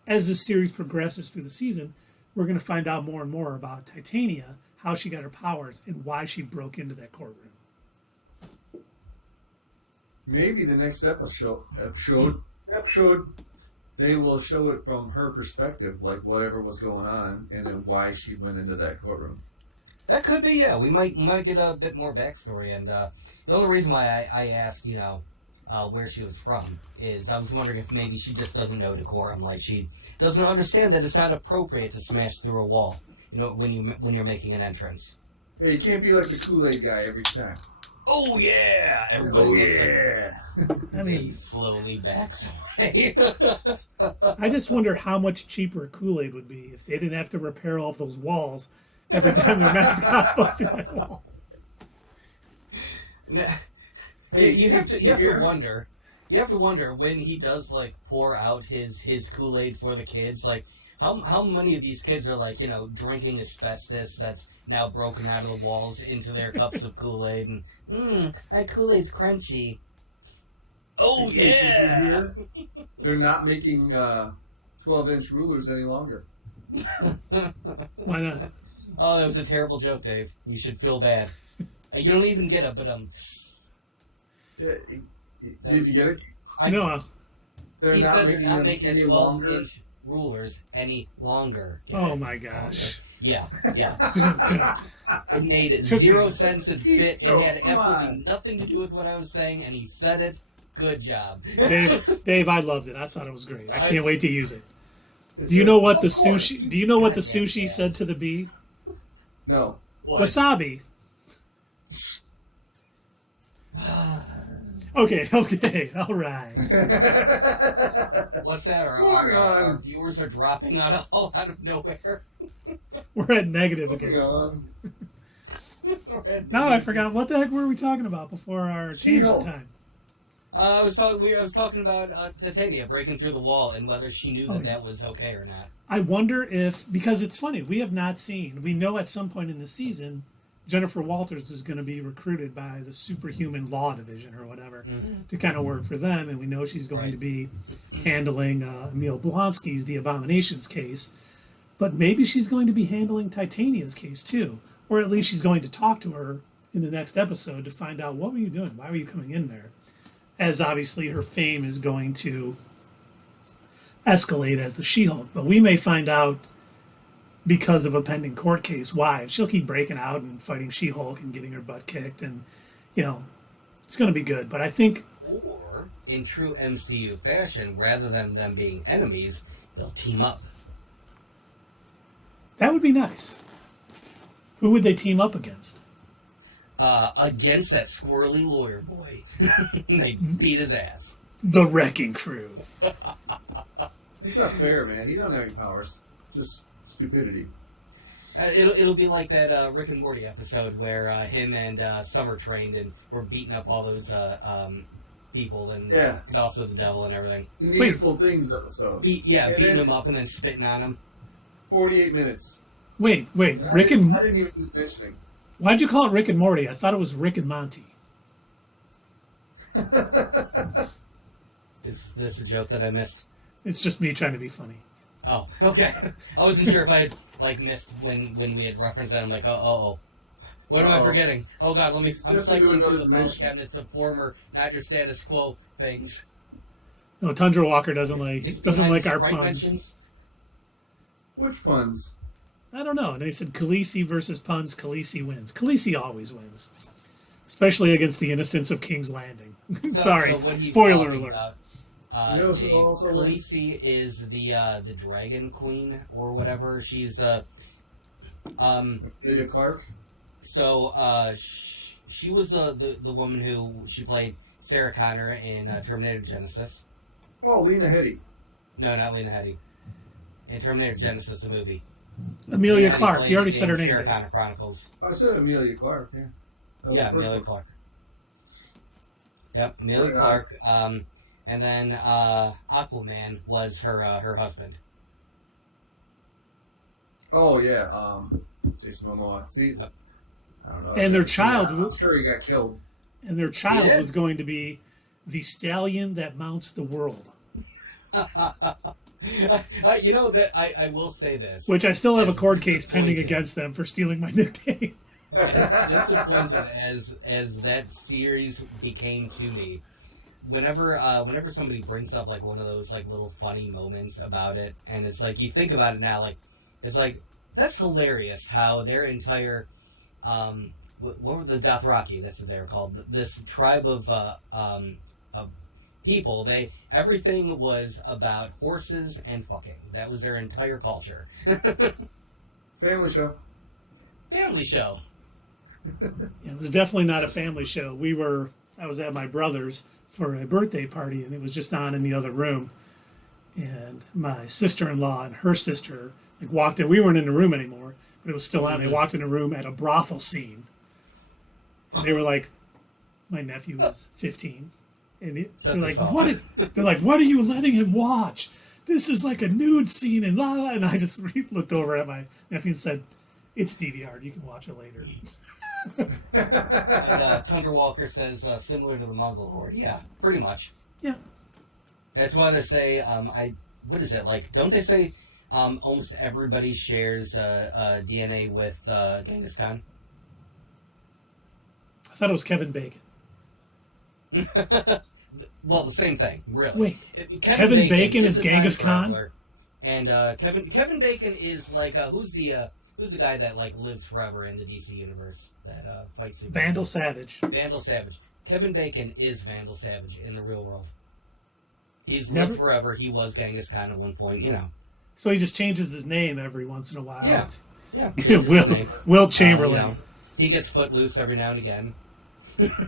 as the series progresses through the season, we're going to find out more and more about Titania, how she got her powers, and why she broke into that courtroom. Maybe the next episode, they will show it from her perspective, like whatever was going on, and then why she went into that courtroom. That could be, yeah. We might get a bit more backstory. And the only reason why I asked, you know, where she was from is I was wondering if maybe she just doesn't know decorum, like she doesn't understand that it's not appropriate to smash through a wall, you know, when you're making an entrance. Yeah, you can't be like the Kool-Aid guy every time. Oh yeah! Everybody I mean, slowly backs away. I just wonder how much cheaper Kool-Aid would be if they didn't have to repair all of those walls every time their mascot busted that wall. You have to wonder. You have to wonder when he does like pour out his Kool-Aid for the kids. Like how many of these kids are like, you know, drinking asbestos that's now broken out of the walls into their cups of Kool-Aid and that Kool-Aid's crunchy. Oh yeah. They're not making 12-inch rulers any longer. Why not? Oh, that was a terrible joke, Dave. You should feel bad. You don't even get it, but Yeah, did you get it? No. They're not making any longer. 12-inch rulers any longer. Oh my gosh. Yeah. It made 0 sense a bit. It had absolutely nothing to do with what I was saying, and he said it. Good job. Dave, I loved it. I thought it was great. I can't wait to use it. Do you know what the sushi? Do you know what the sushi said to the bee? No. What? Wasabi. Okay, all right. What's that? Our viewers are dropping out of nowhere. We're at negative again. Now I forgot what the heck were we talking about before our tangent time. I was talking about Titania breaking through the wall and whether she knew that was okay or not. I wonder if, because it's funny, we have not seen. We know at some point in the season, Jennifer Walters is going to be recruited by the Superhuman Law Division or whatever to kind of work for them, and we know she's going to be handling Emil Blonsky's The Abominations case. But maybe she's going to be handling Titania's case too, or at least she's going to talk to her in the next episode to find out what were you doing, why were you coming in there, as obviously her fame is going to escalate as the She-Hulk. But we may find out because of a pending court case why. She'll keep breaking out and fighting She-Hulk and getting her butt kicked, and it's going to be good. But I think, or in true MCU fashion, rather than them being enemies, they'll team up. That would be nice. Who would they team up against? Against that squirrely lawyer boy. They beat his ass. The Wrecking Crew. It's not fair, man. He don't have any powers. Just stupidity. It'll be like that Rick and Morty episode where him and Summer trained and were beating up all those people and also the devil and everything. The Needful Things episode. Beating them up and then spitting on them. 48 minutes. Wait. I didn't even do mentioning. Why'd you call it Rick and Morty? I thought it was Rick and Monty. Is this a joke that I missed? It's just me trying to be funny. Oh, okay. I wasn't sure if I had missed when we had referenced that. I'm like, oh. What am I forgetting? Oh God, I'm cycling through the file cabinets of former not your status quo things. No, Tundra Walker doesn't like our puns. Mentions? Which puns? I don't know. And they said Khaleesi versus puns. Khaleesi wins. Khaleesi always wins, especially against the innocents of King's Landing. Sorry, spoiler alert. Khaleesi is the Dragon Queen or whatever. She's Emilia Clarke. So she was the woman who she played Sarah Connor in Terminator Genesis. Oh, Lena Headey. No, not Lena Headey. In Terminator Genesis, the movie. Emilia Clarke. You already said her name. Sarah Connor Chronicles. I said Emilia Clarke. Yeah. Emilia Clarke. Yep, Emilia Clarke. And then Aquaman was her husband. Oh yeah, Jason Momoa. See, yep. I don't know. And their child. I'm sure he got killed. And their child was going to be the stallion that mounts the world. That I will say this, which I still have a court case pending against them for stealing my nickname. As disappointed as that series became to me, whenever somebody brings up one of those little funny moments about it, and it's you think about it now, it's that's hilarious how their entire what were the Dothraki? That's what they were called. This tribe of people. Everything was about horses and fucking. That was their entire culture. Family show. Family show. It was definitely not a family show. I was at my brother's for a birthday party, and it was just on in the other room. And my sister-in-law and her sister walked in. We weren't in the room anymore, but it was still on. They walked in a room at a brothel scene. And they were like, my nephew is 15. And they're like, what are you letting him watch? This is like a nude scene and la la. And I just looked over at my nephew and said, it's DVR. You can watch it later. And Thunder Walker says, similar to the Mongol Horde. Yeah, pretty much. Yeah. That's why they say, what is it? Don't they say almost everybody shares DNA with Genghis Khan? I thought it was Kevin Bacon. Well, the same thing, really. Wait, Kevin Bacon is Genghis Khan? And Kevin Bacon is who's the guy that lives forever in the DC universe that fights Superman? Vandal Savage. Vandal Savage. Kevin Bacon is Vandal Savage in the real world. He's lived forever. He was Genghis Khan at one point, So he just changes his name every once in a while. Yeah. Will Chamberlain. He gets footloose every now and again.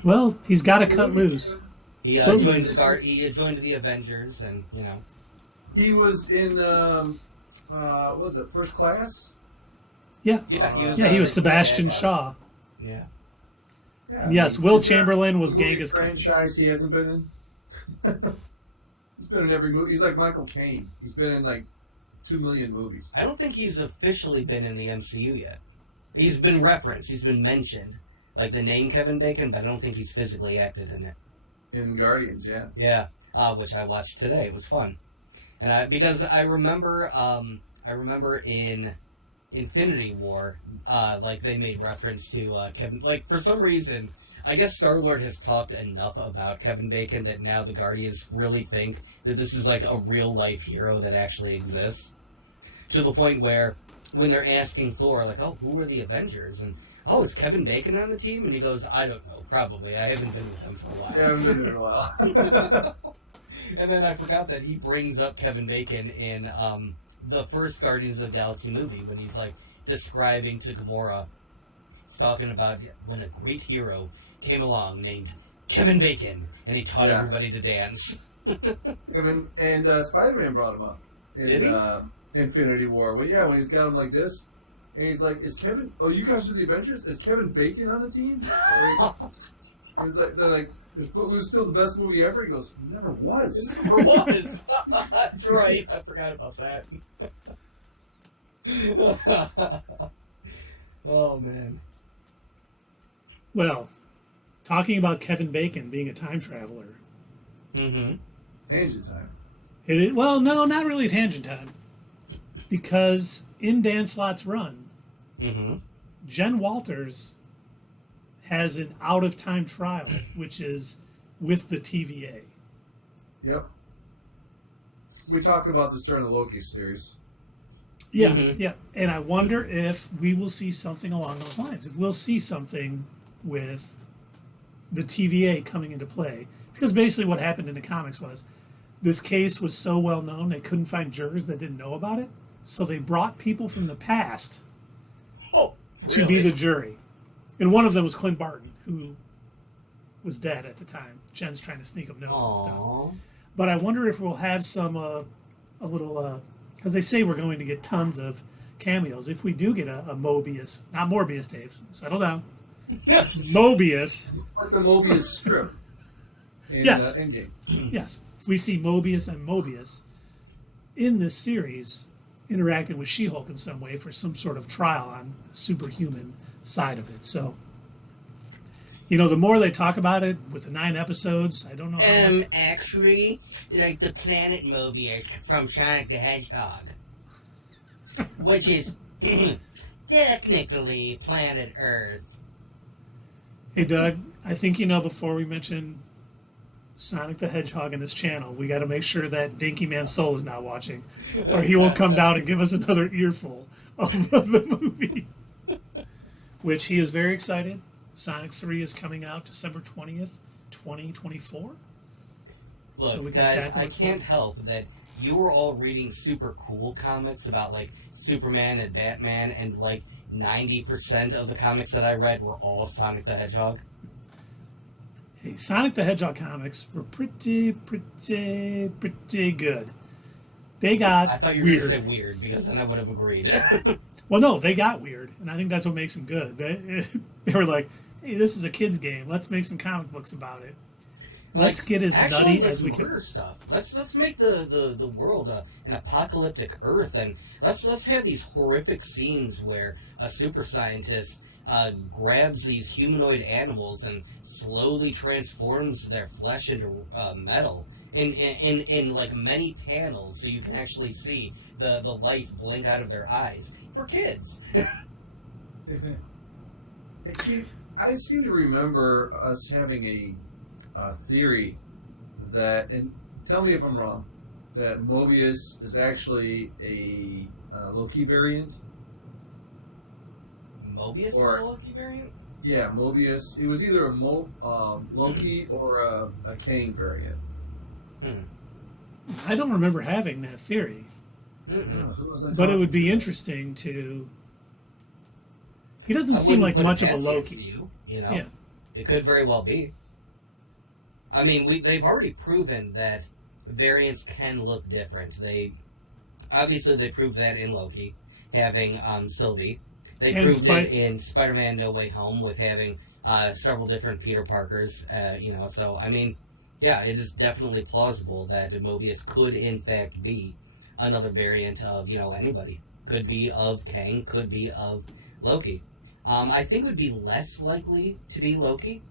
Well, he's got to cut loose. He joined the Avengers, and he was in what was it, First Class? Yeah, he was Sebastian Shaw. Yeah. Yes, Will Chamberlain was Genghis Khan. Franchise he hasn't been in. He's been in every movie. He's like Michael Caine. He's been in 2 million movies. I don't think he's officially been in the MCU yet. He's been referenced. He's been mentioned, the name Kevin Bacon, but I don't think he's physically acted in it. In Guardians, yeah. Yeah, which I watched today. It was fun, and because I remember I remember in Infinity War, like they made reference to Kevin. Like for some reason, I guess Star-Lord has talked enough about Kevin Bacon that now the Guardians really think that this is like a real life hero that actually exists. To the point where when they're asking Thor, like, "Oh, who are the Avengers?" and "Oh, is Kevin Bacon on the team?" and he goes, "I don't know, probably. I haven't been with him for a while." Yeah, I haven't been there in a while. And then I forgot that he brings up Kevin Bacon in the first Guardians of the Galaxy movie when he's like describing to Gamora, he's talking about when a great hero came along named Kevin Bacon, and he taught everybody to dance. And Spider-Man brought him up in Did he? Infinity War. Well, yeah, when he's got him like this, and he's like, "Is Kevin? Oh, you guys are the Avengers? Is Kevin Bacon on the team?" He's like, they're like, "Is Footloose still the best movie ever?" He goes, "It never was." It never was. That's right. I forgot about that. Oh man. Well, talking about Kevin Bacon being a time traveler. Mm-hmm. Tangent time. Well, no, not really tangent time. Because in Dan Slott's run, Jen Walters has an out-of-time trial, which is with the TVA. Yep. We talked about this during the Loki series. Yeah, yeah. And I wonder if we will see something along those lines. If we'll see something with the TVA coming into play. Because basically what happened in the comics was this case was so well known they couldn't find jurors that didn't know about it. So they brought people from the past to be the jury. And one of them was Clint Barton, who was dead at the time. Jen's trying to sneak up notes and stuff. But I wonder if we'll have some, a little, because they say we're going to get tons of cameos. If we do get a Mobius, not Morbius, Dave, settle down. Mobius. Like a Mobius strip in Yes. Endgame. Yes. If we see Mobius and Mobius in this series interacting with She-Hulk in some way for some sort of trial on the superhuman side of it. So, you know, the more they talk about it with the 9 episodes, I don't know how Actually, like the planet Mobius from Sonic the Hedgehog, which is technically planet Earth. Hey, Doug, I think you know before we mention Sonic the Hedgehog in this channel, we got to make sure that Dinky Man Soul is not watching, or he will come down and give us another earful of the movie. Which he is very excited. Sonic 3 is coming out December 20th, 2024. Look, so we got guys, that I can't help that you were all reading super cool comics about, like, Superman and Batman, and, like, 90% of the comics that I read were all Sonic the Hedgehog. Hey, Sonic the Hedgehog comics were pretty good. They got I thought you were going to say weird, because then I would have agreed. Well, no, they got weird, and I think that's what makes them good. They were like, hey, this is a kid's game. Let's make some comic books about it. Let's get as nutty as we can. Stuff. Let's make the world an apocalyptic Earth, and let's have these horrific scenes where a super scientist grabs these humanoid animals and slowly transforms their flesh into metal in like many panels, so you can actually see the life blink out of their eyes for kids. I seem to remember us having a theory that, and tell me if I'm wrong, that Mobius is actually a Loki variant. Mobius is a Loki variant? Yeah, Mobius. It was either a Loki or a Kang variant. I don't remember having that theory. But it would be interesting to... He doesn't seem like much of a Loki. You know? Yeah. It could very well be. I mean, they've already proven that variants can look different. They proved that in Loki, having Sylvie. They proved it in Spider-Man No Way Home with having several different Peter Parkers. So I mean, yeah, it is definitely plausible that Mobius could in fact be another variant of anybody. Could be of Kang. Could be of Loki. I think it would be less likely to be Loki.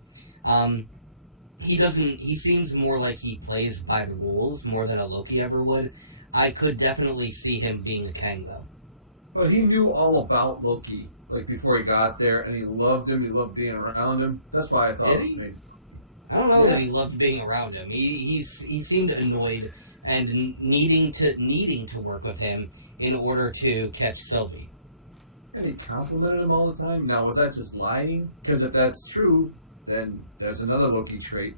He seems more like he plays by the rules more than a Loki ever would. I could definitely see him being a Kang, though. But he knew all about Loki, like, before he got there, and he loved him. He loved being around him. That's why I thought it was maybe. I don't know that he loved being around him. He seemed annoyed and needing to work with him in order to catch Sylvie. And he complimented him all the time. Now, was that just lying? Because if that's true, then there's another Loki trait.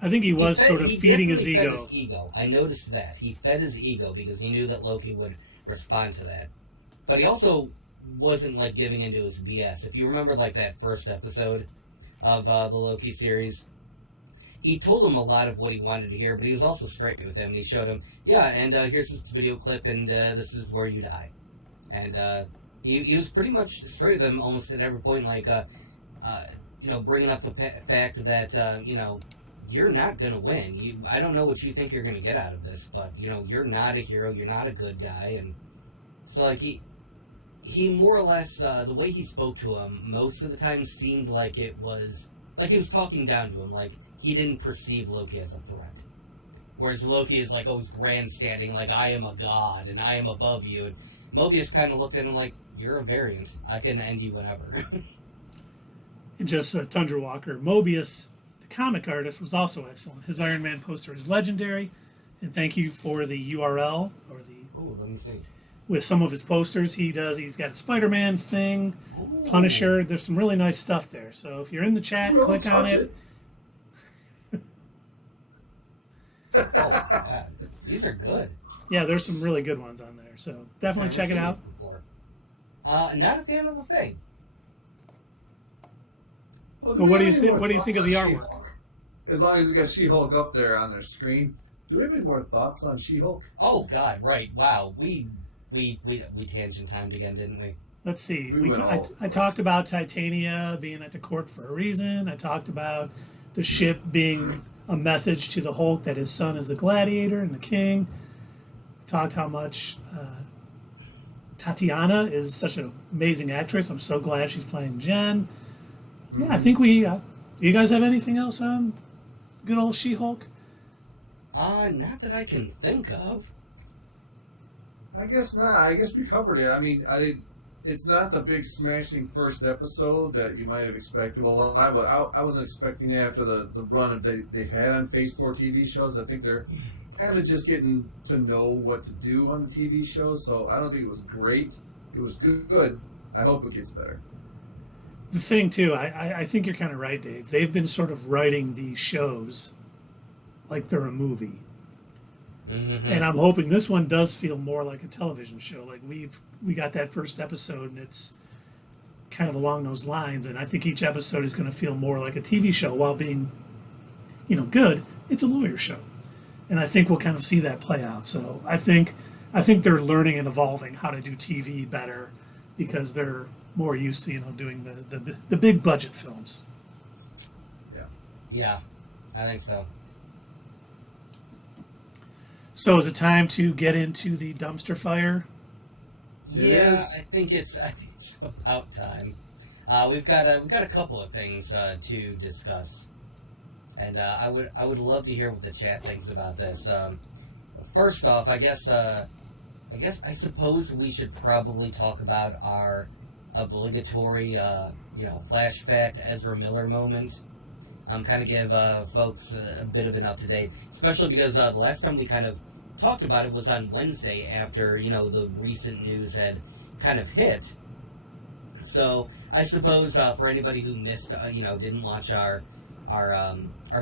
I think he was sort of feeding his ego. Fed his ego. I noticed that. He fed his ego because he knew that Loki would respond to that. But he also wasn't, like, giving into his BS. If you remember, like, that first episode of the Loki series, he told him a lot of what he wanted to hear, but he was also straight with him, and he showed him, and here's this video clip, and this is where you die. And he was pretty much straight with him almost at every point, like, bringing up the fact that, you're not going to win. I don't know what you think you're going to get out of this, but, you're not a hero, you're not a good guy, and so, like, he more or less, the way he spoke to him, most of the time seemed like it was, like he was talking down to him, like he didn't perceive Loki as a threat. Whereas Loki is, like, always grandstanding, like, I am a god, and I am above you, and Mobius kind of looked at him like, you're a variant. I can end you whenever. And just Tundra Walker, Mobius, the comic artist, was also excellent. His Iron Man poster is legendary, and thank you for the URL, or the... Oh, let me see. With some of his posters, he's got a Spider-Man thing, Punisher. There's some really nice stuff there. So if you're in the chat, click on it. Oh, God. These are good. Yeah, there's some really good ones on there. So definitely check it out. Not a fan of the Thing. Well, what do you think? What do you think of the artwork? She-Hulk? As long as you got She-Hulk up there on their screen, do we have any more thoughts on She-Hulk? Oh God, right? Wow, we tangent timed again, didn't we? Let's see. I talked about Titania being at the court for a reason. I talked about the ship being a message to the Hulk that his son is the gladiator and the king. I talked how much Tatiana is such an amazing actress. I'm so glad she's playing Jen. Yeah, I think we... you guys have anything else on good old She-Hulk? Not that I can think of. I guess not. I guess we covered it. I mean, it's not the big smashing first episode that you might have expected. Well, I wasn't expecting it after the run they've had on Phase 4 TV shows. I think they're kind of just getting to know what to do on the TV shows, so I don't think it was great. It was good. I hope it gets better. The thing, too, I think you're kind of right, Dave. They've been sort of writing these shows like they're a movie. Mm-hmm. And I'm hoping this one does feel more like a television show. Like we got that first episode, and it's kind of along those lines. And I think each episode is going to feel more like a TV show while being, good. It's a lawyer show, and I think we'll kind of see that play out. So I think they're learning and evolving how to do TV better because they're more used to doing the big budget films. Yeah, I think so. So is it time to get into the dumpster fire? Yeah, I think it's about time. We've got a couple of things to discuss, and I would love to hear what the chat thinks about this. First off, I suppose we should probably talk about our obligatory flash fact Ezra Miller moment. Kind of give folks a bit of an up-to-date, especially because the last time we kind of talked about it was on Wednesday after, the recent news had kind of hit. So I suppose for anybody who missed, didn't watch our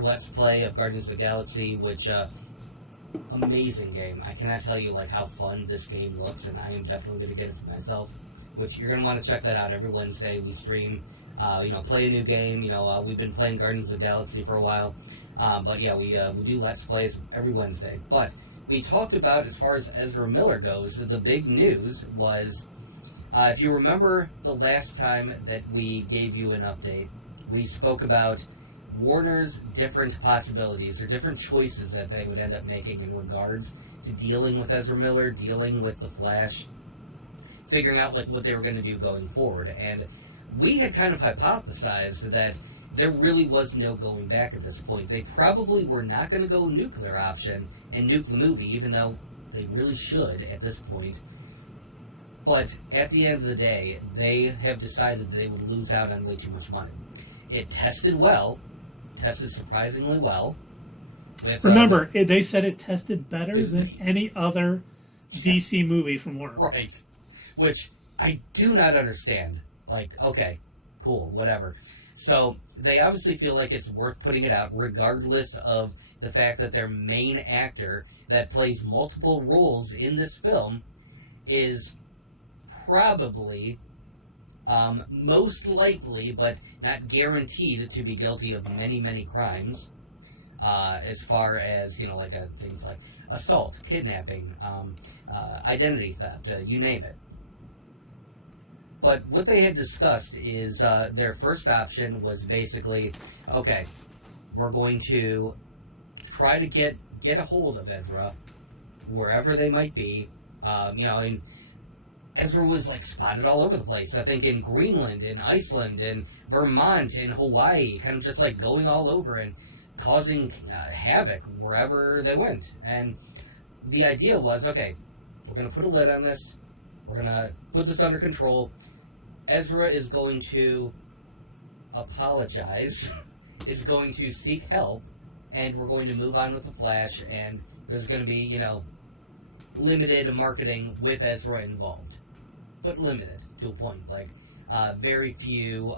Let's Play of Guardians of the Galaxy, which, amazing game. I cannot tell you, how fun this game looks, and I am definitely going to get it for myself, which you're going to want to check that out every Wednesday. We stream... play a new game. We've been playing Guardians of the Galaxy for a while. But yeah, we do Let's Plays every Wednesday. But we talked about, as far as Ezra Miller goes, the big news was, if you remember the last time that we gave you an update, we spoke about Warner's different possibilities, or different choices that they would end up making in regards to dealing with Ezra Miller, dealing with the Flash, figuring out, what they were going to do going forward. And we had kind of hypothesized that there really was no going back at this point. They probably were not going to go nuclear option and nuke the movie, even though They really should at this point. But at the end of the day, they have decided that they would lose out on way too much money. It tested surprisingly well. Remember, they said it tested better than any other DC movie from Warner. Right. Which I do not understand. Like, okay, cool, whatever. So they obviously feel like it's worth putting it out, regardless of the fact that their main actor that plays multiple roles in this film is probably, most likely, but not guaranteed to be guilty of many, many crimes. As far as, like things like assault, kidnapping, identity theft, you name it. But what they had discussed is their first option was basically, okay, we're going to try to get a hold of Ezra, wherever they might be. And Ezra was like spotted all over the place. I think in Greenland, in Iceland, in Vermont, in Hawaii, kind of just like going all over and causing havoc wherever they went. And the idea was, okay, we're going to put a lid on this. We're going to put this under control. Ezra is going to apologize, is going to seek help, and we're going to move on with the Flash, and there's going to be, limited marketing with Ezra involved. But limited to a point, like very few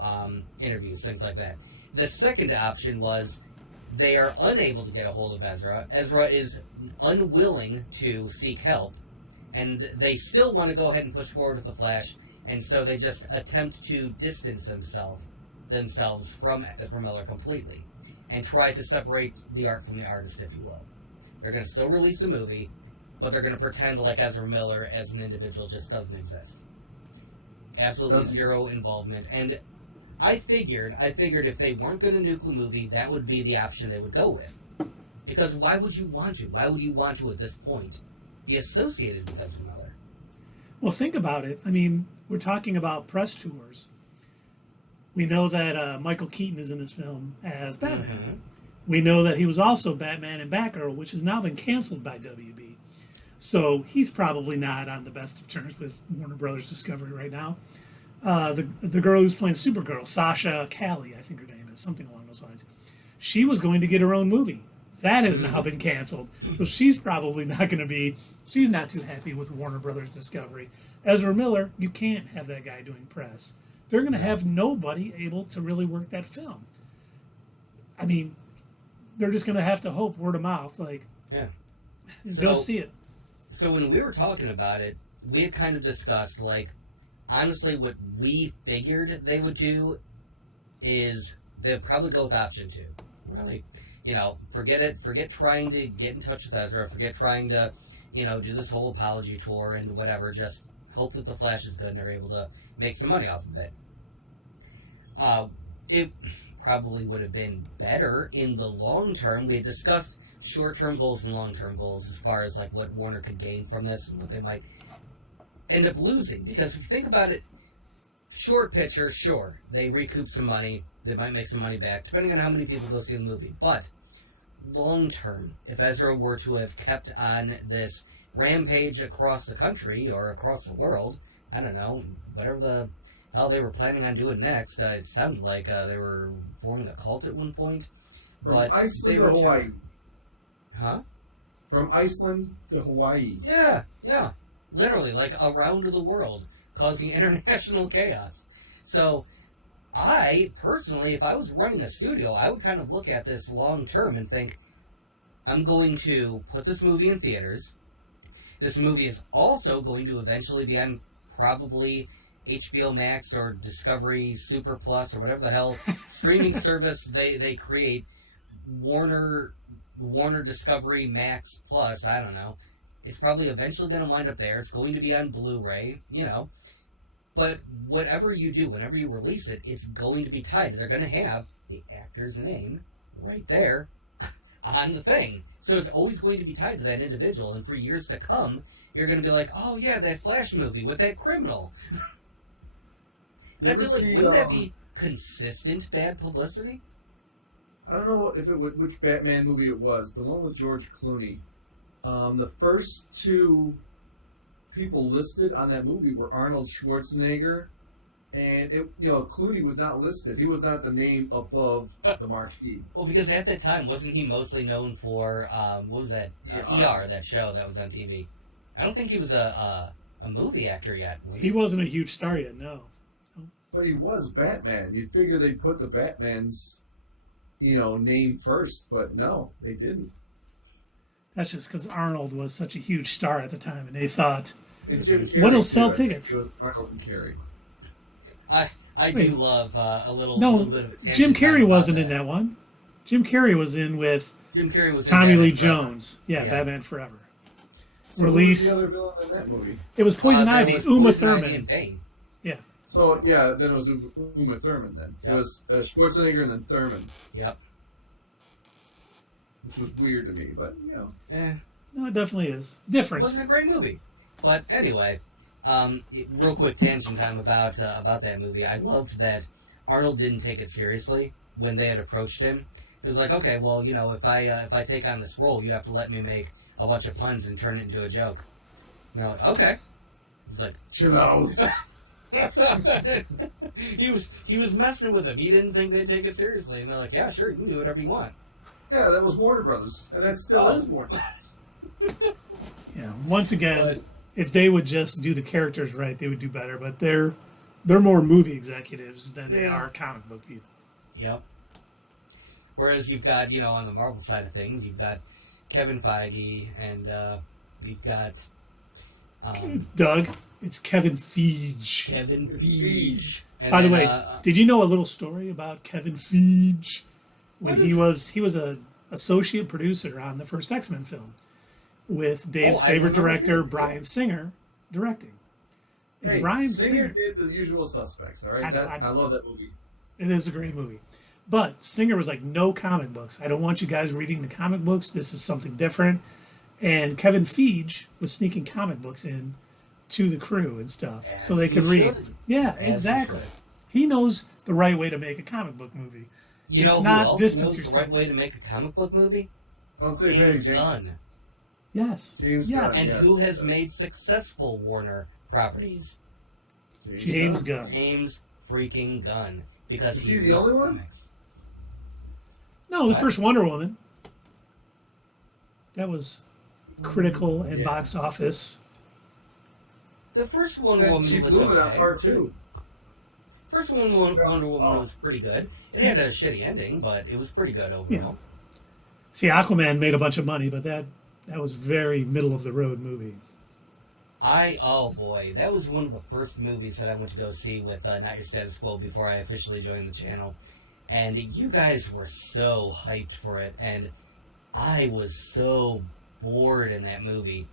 interviews, things like that. The second option was they are unable to get a hold of Ezra. Ezra is unwilling to seek help, and they still want to go ahead and push forward with the Flash, and so they just attempt to distance themselves from Ezra Miller completely and try to separate the art from the artist, if you will. They're going to still release the movie, but they're going to pretend like Ezra Miller as an individual just doesn't exist. Absolutely zero involvement. And I figured if they weren't going to nuke the movie, that would be the option they would go with. Because why would you want to? Why would you want to, at this point, be associated with Ezra Miller? Well, think about it. I mean, we're talking about press tours. We know that Michael Keaton is in this film as Batman. Mm-hmm. We know that he was also Batman in Batgirl, which has now been canceled by WB. So he's probably not on the best of terms with Warner Brothers Discovery right now. The girl who's playing Supergirl, Sasha Calle, I think her name is, something along those lines. She was going to get her own movie. That has now been canceled. So she's probably not going to be, she's not too happy with Warner Brothers Discovery. Ezra Miller, you can't have that guy doing press. They're going to have nobody able to really work that film. I mean, they're just going to have to hope word of mouth, like, go see it. So when we were talking about it, we had kind of discussed, like, honestly, what we figured they would do is they'd probably go with option 2. Really, forget it. Forget trying to get in touch with Ezra. Forget trying to, do this whole apology tour and whatever. Just hope that the Flash is good and they're able to make some money off of it. It probably would have been better in the long term. We had discussed short-term goals and long-term goals as far as, like, what Warner could gain from this and what they might end up losing. Because if you think about it, short picture, sure, they recoup some money. They might make some money back, depending on how many people go see the movie. But long-term, if Ezra were to have kept on this rampage across the country or across the world, I don't know, whatever the hell they were planning on doing next, it sounded like they were forming a cult at one point. From Iceland to Hawaii. Huh? From Iceland to Hawaii. Yeah. Literally, like, around the world, causing international chaos. So, I, personally, if I was running a studio, I would kind of look at this long term and think, I'm going to put this movie in theaters. This movie is also going to eventually be on probably HBO Max or Discovery Super Plus or whatever the hell streaming service they create. Warner Discovery Max Plus, I don't know. It's probably eventually going to wind up there. It's going to be on Blu-ray, But whatever you do, whenever you release it, it's going to be tied. They're going to have the actor's name right there on the thing. So it's always going to be tied to that individual. And for years to come, you're going to be like, oh, yeah, that Flash movie with that criminal. And I feel like, wouldn't that be consistent bad publicity? I don't know if which Batman movie it was. The one with George Clooney. The first two people listed on that movie were Arnold Schwarzenegger, and Clooney was not listed. He was not the name above the marquee. Well, because at that time, wasn't he mostly known for what was that? ER, that show that was on TV. I don't think he was a movie actor yet. He wasn't a huge star yet, no. But he was Batman. You'd figure they'd put the Batman's, name first, but no, they didn't. That's just because Arnold was such a huge star at the time, and they thought, And Jim Carrey, what'll sell too. tickets? It was Arnold and Carrey. I do love a little bit of a Jim Carrey wasn't in that one. Jim Carrey was in with Jim Carrey was Tommy in Lee Batman Jones. Yeah, Batman Forever. So Released. who was the other villain in that movie? It was Poison There Ivy, was Uma Poison Ivy Thurman. and Bane. Yeah. So, then it was Uma Thurman then. Yep. It was Schwarzenegger and then Thurman, Yep. which was weird to me, but, No, it definitely is. Different. Wasn't a great movie. But anyway, real quick tangent time about that movie. I loved that Arnold didn't take it seriously when they had approached him. It was like, okay, well, if I take on this role, you have to let me make a bunch of puns and turn it into a joke. And they're like, okay. He's like, chill out. he was messing with him. He didn't think they'd take it seriously, and they're like, yeah, sure, you can do whatever you want. Yeah, that was Warner Brothers, and that still is Warner Brothers. Yeah. Once again, if they would just do the characters right, they would do better. But they're more movie executives than they are comic book people. Yep. Whereas you've got, on the Marvel side of things, you've got Kevin Feige, and you've got It's Doug. It's Kevin Feige. Kevin Feige. And By the then, way, did you know a little story about Kevin Feige? When he was a associate producer on the first X-Men film, with Dave's favorite director, Bryan Singer, directing. And Hey, Bryan Singer did The Usual Suspects, all right? I love that movie. It is a great movie. But Singer was like, no comic books. I don't want you guys reading the comic books. This is something different. And Kevin Feige was sneaking comic books in to the crew and stuff so they could read. Yeah, exactly. He knows the right way to make a comic book movie. You know who else knows the right way to make a comic book movie? Don't say James James Gunn. Yes. James Gunn. And who has made successful Warner properties? James Gunn. James freaking Gunn. Because Is he the only one? Comics. No, the first Wonder Woman. That was critical and box office. The first Wonder Woman She was blew it on okay. part 2. First Wonder Woman was pretty good. It had a shitty ending, but it was pretty good overall. Yeah. See, Aquaman made a bunch of money, but that was very middle of the road movie. Oh boy, that was one of the first movies that I went to go see with Not Your Status Quo before I officially joined the channel. And you guys were so hyped for it, and I was so bored in that movie.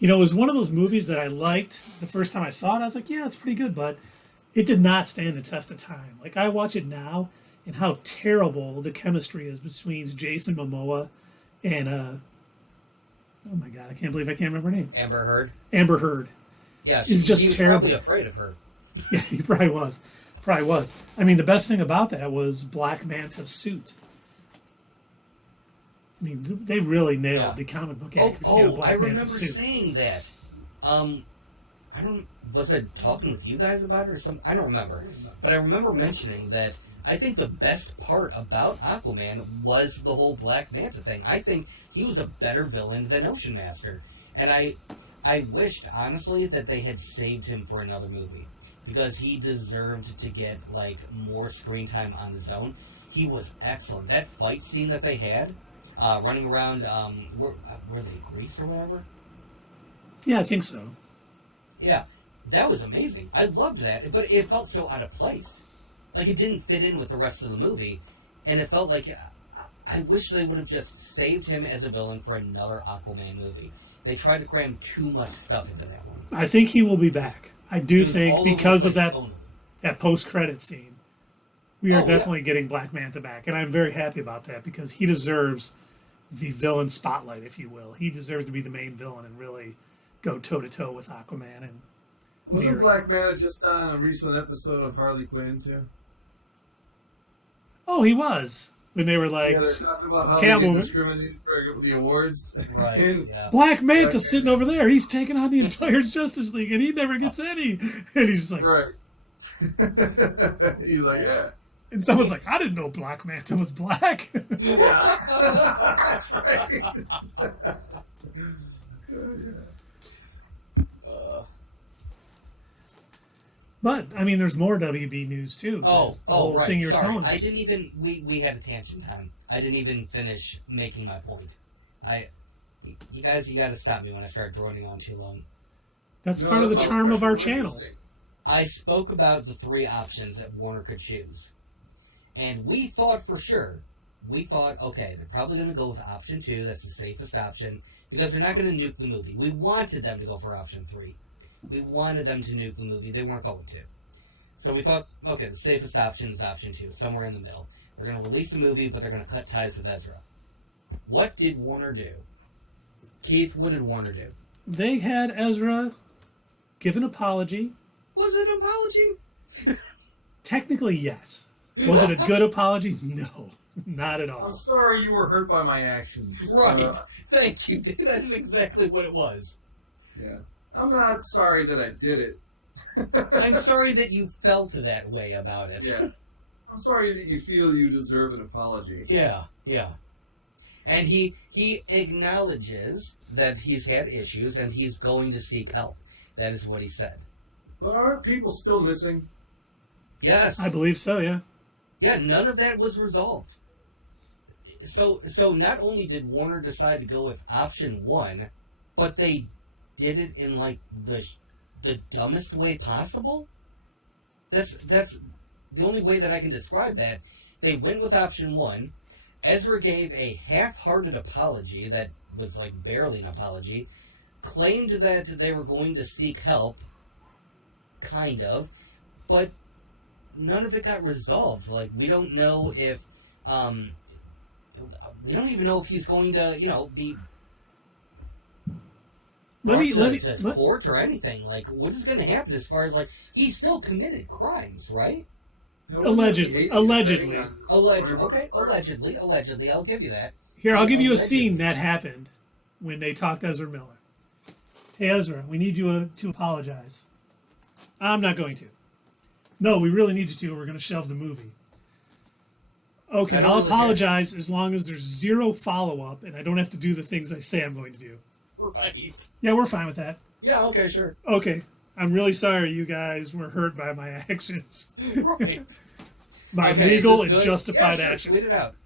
It was one of those movies that I liked the first time I saw it. I was like, yeah, it's pretty good, but it did not stand the test of time. Like, I watch it now, and how terrible the chemistry is between Jason Momoa and, oh my God, I can't believe I can't remember her name. Amber Heard? Amber Heard. Yeah, It's just he was terrible. probably afraid of her. Yeah, he probably was. Probably was. I mean, the best thing about that was Black Manta's suit. I mean, they really nailed the comic book accuracy on Black I Manta's remember suit. saying that. Was I talking with you guys about it or something? I don't remember. But I remember mentioning that I think the best part about Aquaman was the whole Black Manta thing. I think he was a better villain than Ocean Master. And I wished, honestly, that they had saved him for another movie. Because he deserved to get, more screen time on his own. He was excellent. That fight scene that they had, running around, were they Greece or whatever? Yeah, I think so. Yeah, that was amazing. I loved that, but it felt so out of place. Like, it didn't fit in with the rest of the movie, and it felt like I wish they would have just saved him as a villain for another Aquaman movie. They tried to cram too much stuff into that one. I think he will be back. I do think all because over of the place that tonally. that post-credit scene, we are definitely getting Black Manta back, and I'm very happy about that because he deserves the villain spotlight, if you will. He deserves to be the main villain and really go toe-to-toe with Aquaman. And Wasn't Black Manta just on a recent episode of Harley Quinn, too? Oh, he was. when they were like, yeah, they're talking about how they get Catwoman. discriminated for the awards. Right. And Yeah. Black Manta sitting over there. He's taking on the entire Justice League, and he never gets any. And he's just like, right. He's like, yeah. and someone's like, I didn't know Black Manta was black. Yeah. That's right. But I mean, there's more WB news too. Oh, The whole right. thing you're Sorry, telling us. I didn't even. We had a tangent time. I didn't even finish making my point. You guys, you got to stop me when I start droning on too long. That's No, part of the that's charm not of our what I'm channel. saying. I spoke about the 3 options that Warner could choose, and we thought for sure. We thought, okay, they're probably going to go with option 2. That's the safest option because they're not going to nuke the movie. We wanted them to go for option 3. We wanted them to nuke the movie. They weren't going to. So we thought, okay, the safest option is option 2, somewhere in the middle. They're going to release the movie, but they're going to cut ties with Ezra. What did Warner do? Keith, what did Warner do? They had Ezra give an apology. Was it an apology? Technically, yes. Was it a good apology? No, not at all. I'm sorry you were hurt by my actions. Right. Thank you. That is exactly what it was. Yeah. I'm not sorry that I did it. I'm sorry that you felt that way about it. Yeah. I'm sorry that you feel you deserve an apology. Yeah, yeah. And he acknowledges that he's had issues and he's going to seek help. That is what he said. But aren't people still missing? Yes. I believe so, yeah. Yeah, none of that was resolved. So not only did Warner decide to go with option 1, but they did it in like the dumbest way possible. That's the only way that I can describe that. They went with option 1. Ezra gave a half-hearted apology that was like barely an apology. Claimed that they were going to seek help, kind of, but none of it got resolved. Like, we don't know if we don't even know if he's going to, be to court or anything. Like, what is going to happen as far as, like, he still committed crimes, right? Allegedly. Okay, allegedly, I'll give you that. Here, I'll give you a scene that happened when they talked to Ezra Miller. Hey, Ezra, we need you to apologize. I'm not going to. No, we really need you to. We're going to shelve the movie. Okay, I'll apologize as long as there's 0 follow-up and I don't have to do the things I say I'm going to do. Right. Yeah, we're fine with that. Yeah, okay, sure. Okay, I'm really sorry you guys were hurt by my actions. Right. My Okay, legal is this and good? justified Yeah, sure, actions. tweet it out.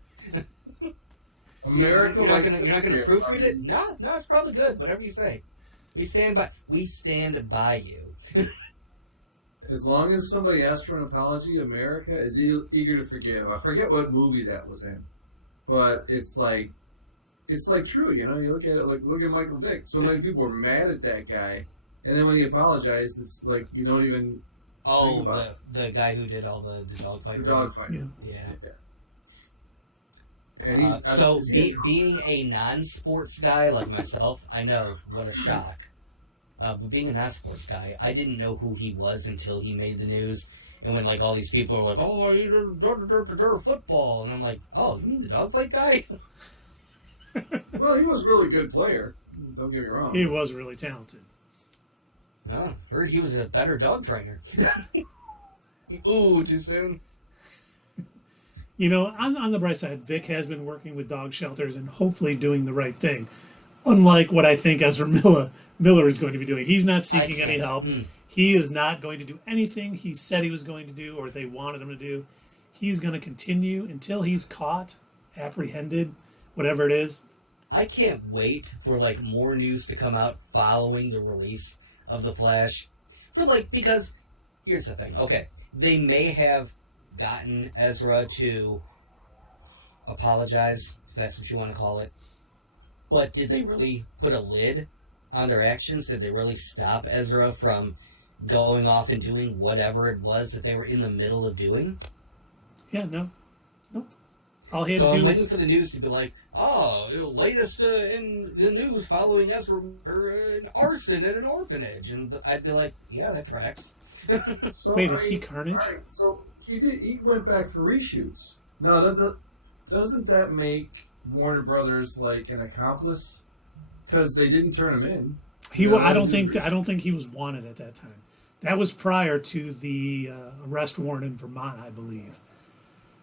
America You're not likes gonna proofread it? No, it's probably good. Whatever you say. We stand by you. As long as somebody asks for an apology, America is eager to forgive. I forget what movie that was in, but it's like true. You look at it like look at Michael Vick. So many people were mad at that guy, and then when he apologized, it's like you don't even. Oh, the guy who did all the dogfight. The dogfight. Yeah. And he's being a non-sports guy like myself, I know what a shock. But being a non-sports guy, I didn't know who he was until he made the news. And when like all these people are like, "Oh, he did football," and I'm like, "Oh, you mean the dogfight guy?" Well, he was a really good player. Don't get me wrong. He was really talented. No, heard he was a better dog trainer. Ooh, too soon. On the bright side, Vic has been working with dog shelters and hopefully doing the right thing. Unlike what I think Ezra Miller is going to be doing. He's not seeking any help. He is not going to do anything he said he was going to do or they wanted him to do. He's going to continue until he's caught, apprehended, whatever it is. I can't wait for like more news to come out following the release of The Flash. Because here's the thing. Okay, they may have gotten Ezra to apologize, if that's what you want to call it. But did they really put a lid on their actions? Did they really stop Ezra from going off and doing whatever it was that they were in the middle of doing? Yeah, no. Nope. All he had So to do I'm was... waiting for the news to be like, oh, latest in the news following Ezra an arson at an orphanage. And I'd be like, yeah, that tracks. So, Wait, is he Carnage? All right, so he went back for reshoots. No, doesn't that make Warner Brothers like an accomplice? Because they didn't turn him in. I don't think he was wanted at that time. That was prior to the arrest warrant in Vermont, I believe.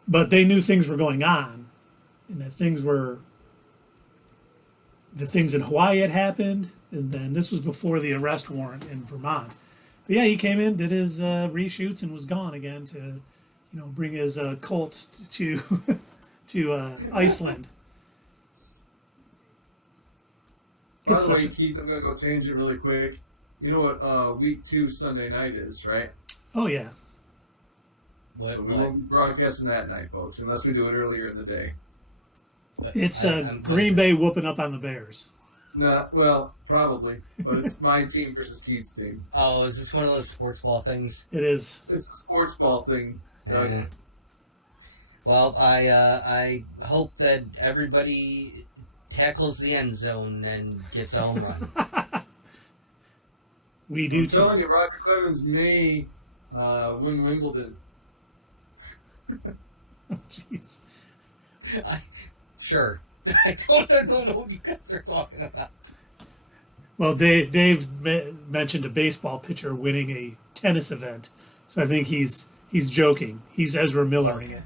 But they knew things were going on, and that the things in Hawaii had happened, and then this was before the arrest warrant in Vermont. But yeah, he came in, did his reshoots, and was gone again to, bring his Colts to to Iceland. By the way, Keith, I'm going to go tangent really quick. You know what week 2 Sunday night is, right? Oh, yeah. So we won't be broadcasting that night, folks, unless we do it earlier in the day. It's Green Bay whooping up on the Bears. No, well, probably. But it's my team versus Keith's team. Oh, is this one of those sports ball things? It is. It's a sports ball thing, Doug. Well, I hope that everybody tackles the end zone and gets a home run. We do. I'm telling you, Roger Clemens may win Wimbledon. Jeez. Sure. I don't know what you guys are talking about. Well, Dave mentioned a baseball pitcher winning a tennis event, so I think he's joking. He's Ezra Millering it.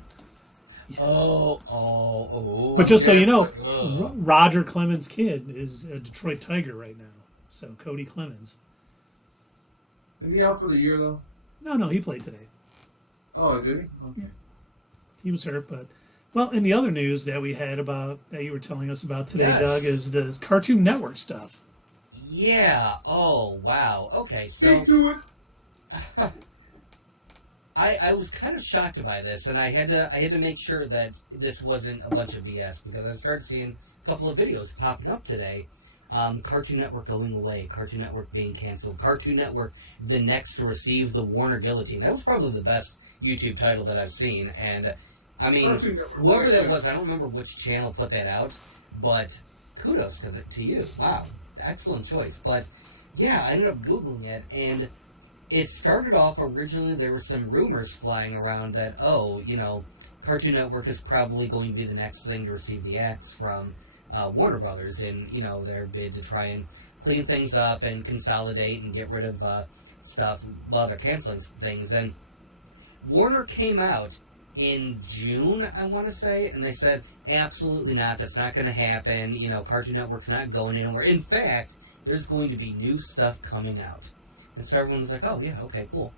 Oh. But just so you know, Roger Clemens' kid is a Detroit Tiger right now. So Cody Clemens. Isn't he out for the year, though? No, he played today. Oh, did he? Okay. Yeah. He was hurt, but... Well, in the other news that we had that you were telling us about today, yes, Doug, is the Cartoon Network stuff. Yeah. Oh, wow. Okay, so... Speak to it! I was kind of shocked by this, and I had to make sure that this wasn't a bunch of BS, because I started seeing a couple of videos popping up today. Cartoon Network going away, Cartoon Network being canceled, Cartoon Network the next to receive the Warner Guillotine. That was probably the best YouTube title that I've seen, and I mean, whoever that was, I don't remember which channel put that out, but kudos to you. Wow, excellent choice. But yeah, I ended up Googling it, and it started off originally, there were some rumors flying around that, Cartoon Network is probably going to be the next thing to receive the axe from Warner Brothers in, their bid to try and clean things up and consolidate and get rid of stuff while they're canceling things. And Warner came out in June, I want to say, and they said, absolutely not, that's not going to happen, Cartoon Network's not going anywhere. In fact, there's going to be new stuff coming out. And so everyone was like, oh, yeah, okay, cool.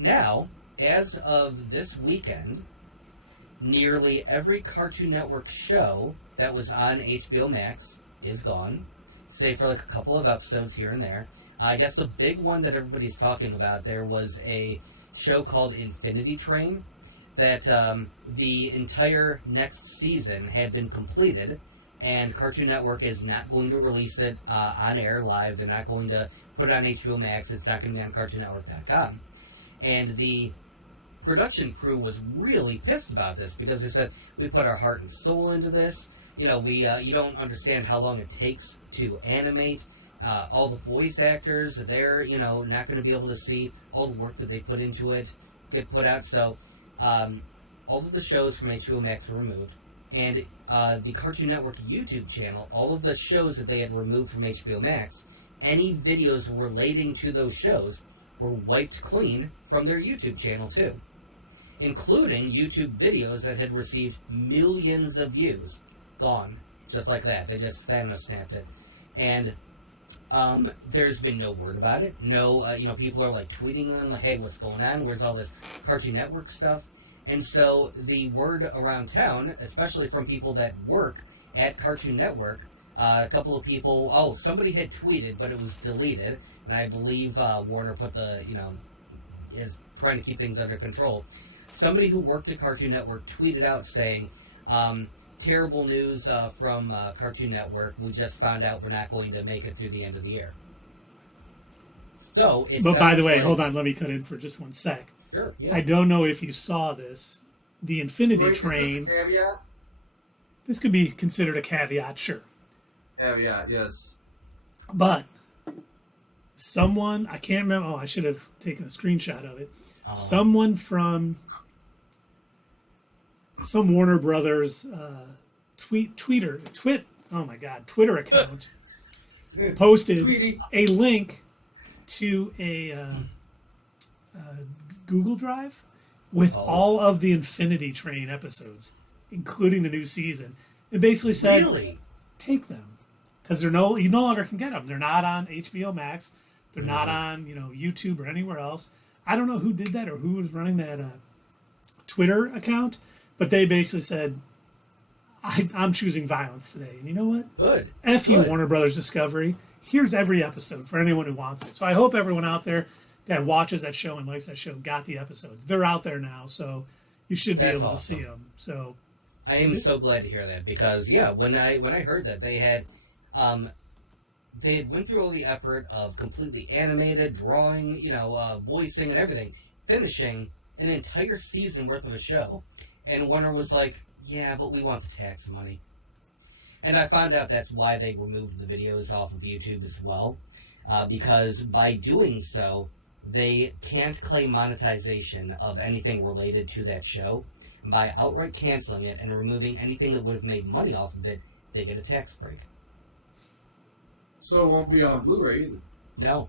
Now, as of this weekend, nearly every Cartoon Network show that was on HBO Max is gone, save for like a couple of episodes here and there. I guess the big one that everybody's talking about, there was a show called Infinity Train that the entire next season had been completed, and Cartoon Network is not going to release it on air live. They're not going to put it on HBO Max. It's not going to be on CartoonNetwork.com. And the production crew was really pissed about this because they said, we put our heart and soul into this. You don't understand how long it takes to animate. All the voice actors, they're, not going to be able to see all the work that they put into it get put out. So all of the shows from HBO Max were removed. And the Cartoon Network YouTube channel, all of the shows that they had removed from HBO Max, any videos relating to those shows were wiped clean from their YouTube channel too, including YouTube videos that had received millions of views. Gone. Just like that. They just Thanos snapped it. And there's been no word about it. No, people are like tweeting them, like, hey, what's going on? Where's all this Cartoon Network stuff? And so the word around town, especially from people that work at Cartoon Network, a couple of people, somebody had tweeted, but it was deleted, and I believe Warner put is trying to keep things under control. Somebody who worked at Cartoon Network tweeted out saying, terrible news from Cartoon Network, we just found out we're not going to make it through the end of the year. So, but by the way, hold on, let me cut in for just one sec. Sure, yeah. I don't know if you saw this. The Infinity Train. Is this a caveat? This could be considered a caveat, sure. Caveat, yes. But someone, I can't remember, I should have taken a screenshot of it. Someone from, some Warner Brothers Twitter account posted Tweety. a link to a Google Drive with all of the Infinity Train episodes, including the new season. It basically said, Really? take them, because you no longer can get them. They're not on HBO Max. They're not on YouTube or anywhere else. I don't know who did that or who was running that Twitter account, but they basically said, I'm choosing violence today. And you know what? Good. F you, Warner Brothers Discovery. Here's every episode for anyone who wants it. So I hope everyone out there that watches that show and likes that show got the episodes. They're out there now, so you should be able to see them. So I am so glad to hear that, because when I heard that they had went through all the effort of completely animated, drawing, voicing and everything, finishing an entire season worth of a show, and Warner was like, yeah, but we want the tax money. And I found out that's why they removed the videos off of YouTube as well, because by doing so, they can't claim monetization of anything related to that show. By outright canceling it and removing anything that would have made money off of it, they get a tax break. So it won't be on Blu-ray either. No.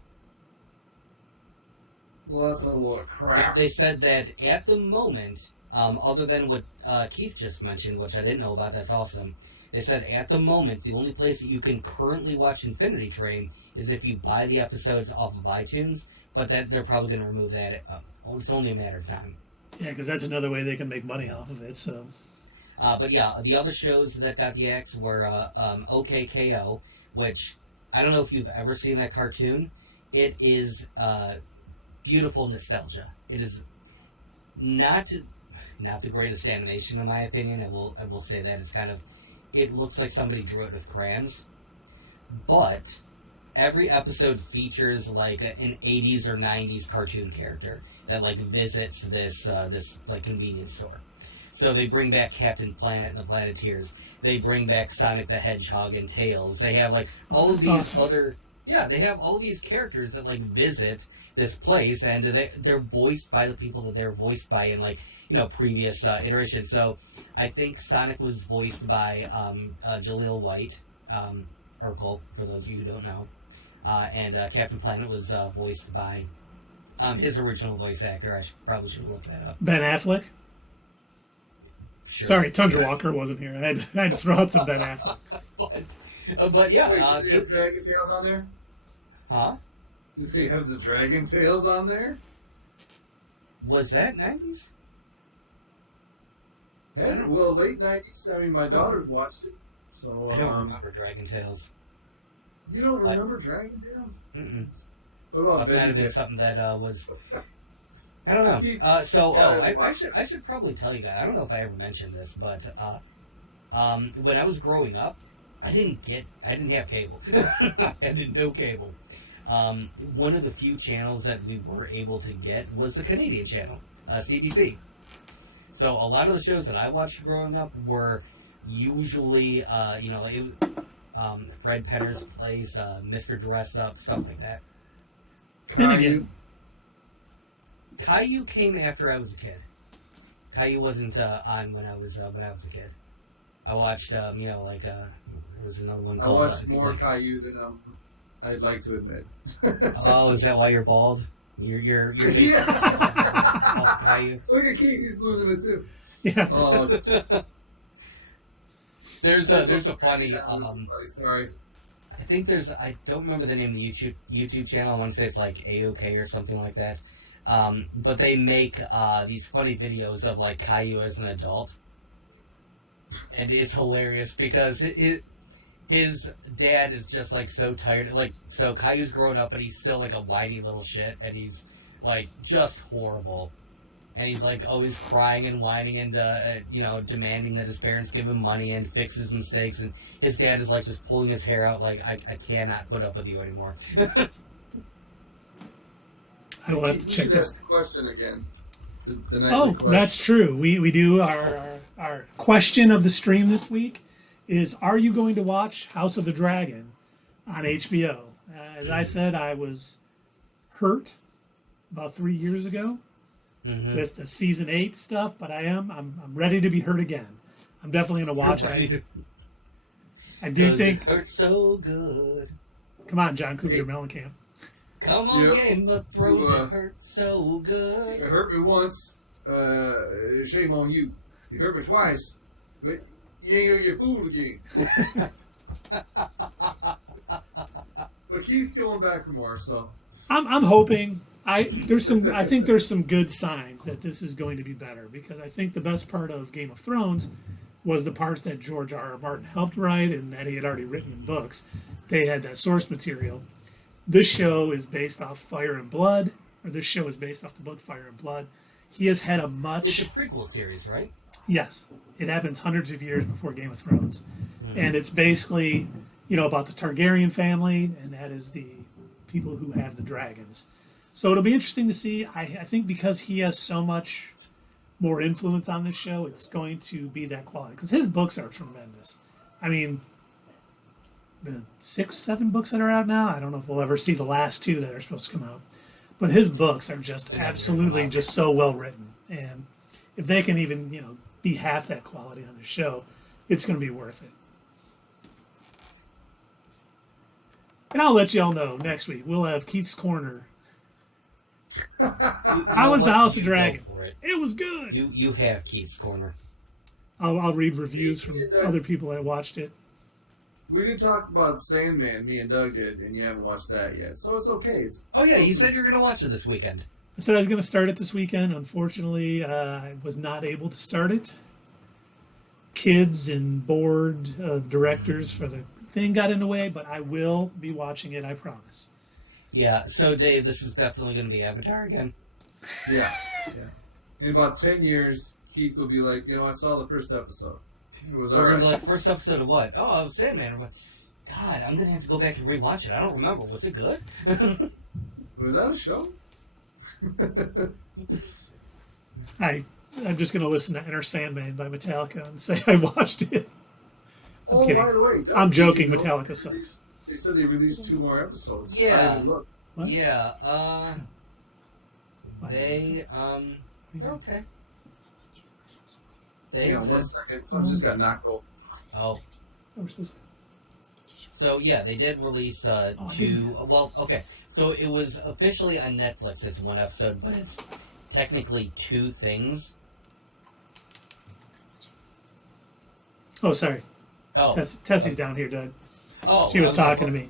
Well, that's a load of crap. They said that at the moment, other than what Keith just mentioned, which I didn't know about, that's awesome. They said at the moment, the only place that you can currently watch Infinity Train is if you buy the episodes off of iTunes, but that they're probably going to remove that. It's only a matter of time. yeah, because that's another way they can make money off of it. So But yeah, the other shows that got the axe were OKKO, which I don't know if you've ever seen that cartoon. It is beautiful nostalgia. It is not the greatest animation in my opinion. I will say that it's kind of, it looks like somebody drew it with crayons, but every episode features like an 80s or 90s cartoon character that like visits this like convenience store. So they bring back Captain Planet and the Planeteers. They bring back Sonic the Hedgehog and Tails. They have like all of these they have all these characters that like visit this place, and they're voiced by the people that they're voiced by in like previous iterations. So I think Sonic was voiced by Jaleel White, Urkel, for those of you who don't know, and Captain Planet was voiced by his original voice actor. I probably should look that up. Ben Affleck. Sure. Sorry, Tundra Walker wasn't here. I had to throw out some Ben Affleck. But yeah, wait, did they have Dragon Tales on there? Huh? Did they have the Dragon Tales on there? Was that 90s? Yeah, well, late 90s. I mean, my daughters watched it. So I don't remember Dragon Tales. You don't remember Dragon Tales? Mm-mm. What about Must not have been something that was. I don't know. I should probably tell you guys. I don't know if I ever mentioned this, but when I was growing up, I didn't have cable. I had no cable. One of the few channels that we were able to get was the Canadian channel, CBC. So a lot of the shows that I watched growing up were usually, Fred Penner's Place, Mr. Dress Up, stuff like that. Finnegan. Caillou came after I was a kid. Caillou wasn't on when I was a kid. I watched, there was another one called... I watched more Caillou than I'd like to admit. Oh, is that why you're bald? You're basically Caillou. Look at Keith, he's losing it too. Yeah. Oh, there's a funny... sorry. I think I don't remember the name of the YouTube channel. I want to say it's like AOK or something like that. But they make these funny videos of like Caillou as an adult, and it's hilarious because his dad is just like so tired. Like, so Caillou's grown up, but he's still like a whiny little shit, and he's like just horrible, and he's like always crying and whining and demanding that his parents give him money and fix his mistakes, and his dad is like just pulling his hair out like I cannot put up with you anymore. I will have to check this. Ask the question again. That's true. We do our question of the stream this week is: are you going to watch House of the Dragon on HBO? As I said, I was hurt about 3 years ago with the season 8 stuff, but I'm ready to be hurt again. I'm definitely going to watch it. I do think it hurts so good. Come on, John Cougar Mellencamp. Come on, Game of Thrones. It hurts so good. It hurt me once. Shame on you. You hurt me twice. But you ain't gonna get fooled again. But Keith's going back for more, so I'm hoping. I think there's some good signs that this is going to be better, because I think the best part of Game of Thrones was the parts that George R. R. Martin helped write and that he had already written in books. They had that source material. This show is based off Fire and Blood, or this show is based off the book Fire and Blood. He has had a much... It's a prequel series, right? Yes. It happens hundreds of years before Game of Thrones. And it's basically, about the Targaryen family, and that is the people who have the dragons. So it'll be interesting to see. I think because he has so much more influence on this show, it's going to be that quality. Because his books are tremendous. I mean, the 6, 7 books that are out now, I don't know if we'll ever see the last 2 that are supposed to come out. But his books are just absolutely just so well written. And if they can even, be half that quality on the show, it's going to be worth it. And I'll let y'all know next week. We'll have Keith's Corner. How was the House of Dragon? It was good. You have Keith's Corner. I'll read reviews from other people that watched it. We didn't talk about Sandman, me and Doug did, and you haven't watched that yet. So it's okay. You said you were going to watch it this weekend. I said I was going to start it this weekend. Unfortunately, I was not able to start it. Kids and board of directors for the thing got in the way, but I will be watching it, I promise. Yeah, so Dave, this is definitely going to be Avatar again. Yeah. In about 10 years, Keith will be like, I saw the first episode. It was We're going to be like, first episode of what? Oh, Sandman. God, I'm going to have to go back and rewatch it. I don't remember. Was it good? Was that a show? I'm just going to listen to Enter Sandman by Metallica and say I watched it. By the way, Doug, I'm joking. Metallica sucks. They said they released 2 more episodes. Yeah. What? Yeah. They're okay. Hang on 1 second. Something just got knocked over. Oh. So, yeah, they did release 2... Well, okay. So, it was officially on Netflix as 1 episode, but it's technically 2 things. Oh, sorry. Oh. Tessie's down here, Doug. Oh. She was talking to me.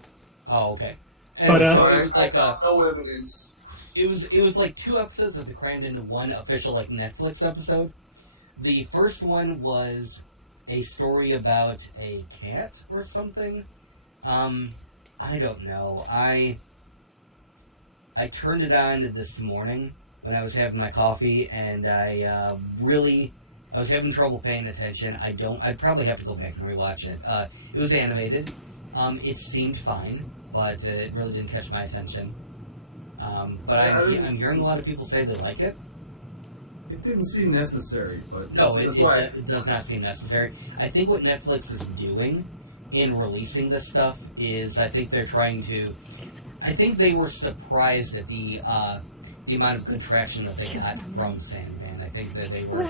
Oh, okay. And But, so it was like no evidence. It was like 2 episodes that they crammed into 1 official Netflix episode. The first one was a story about a cat or something. I don't know. I turned it on this morning when I was having my coffee, and I was having trouble paying attention. I'd probably have to go back and rewatch it. It was animated. It seemed fine, but it really didn't catch my attention. But I'm hearing a lot of people say they like it. It didn't seem necessary, but no, it does not seem necessary. I think what Netflix is doing in releasing this stuff is, I think they're trying to. I think they were surprised at the amount of good traction that they got from Sandman. I think that they were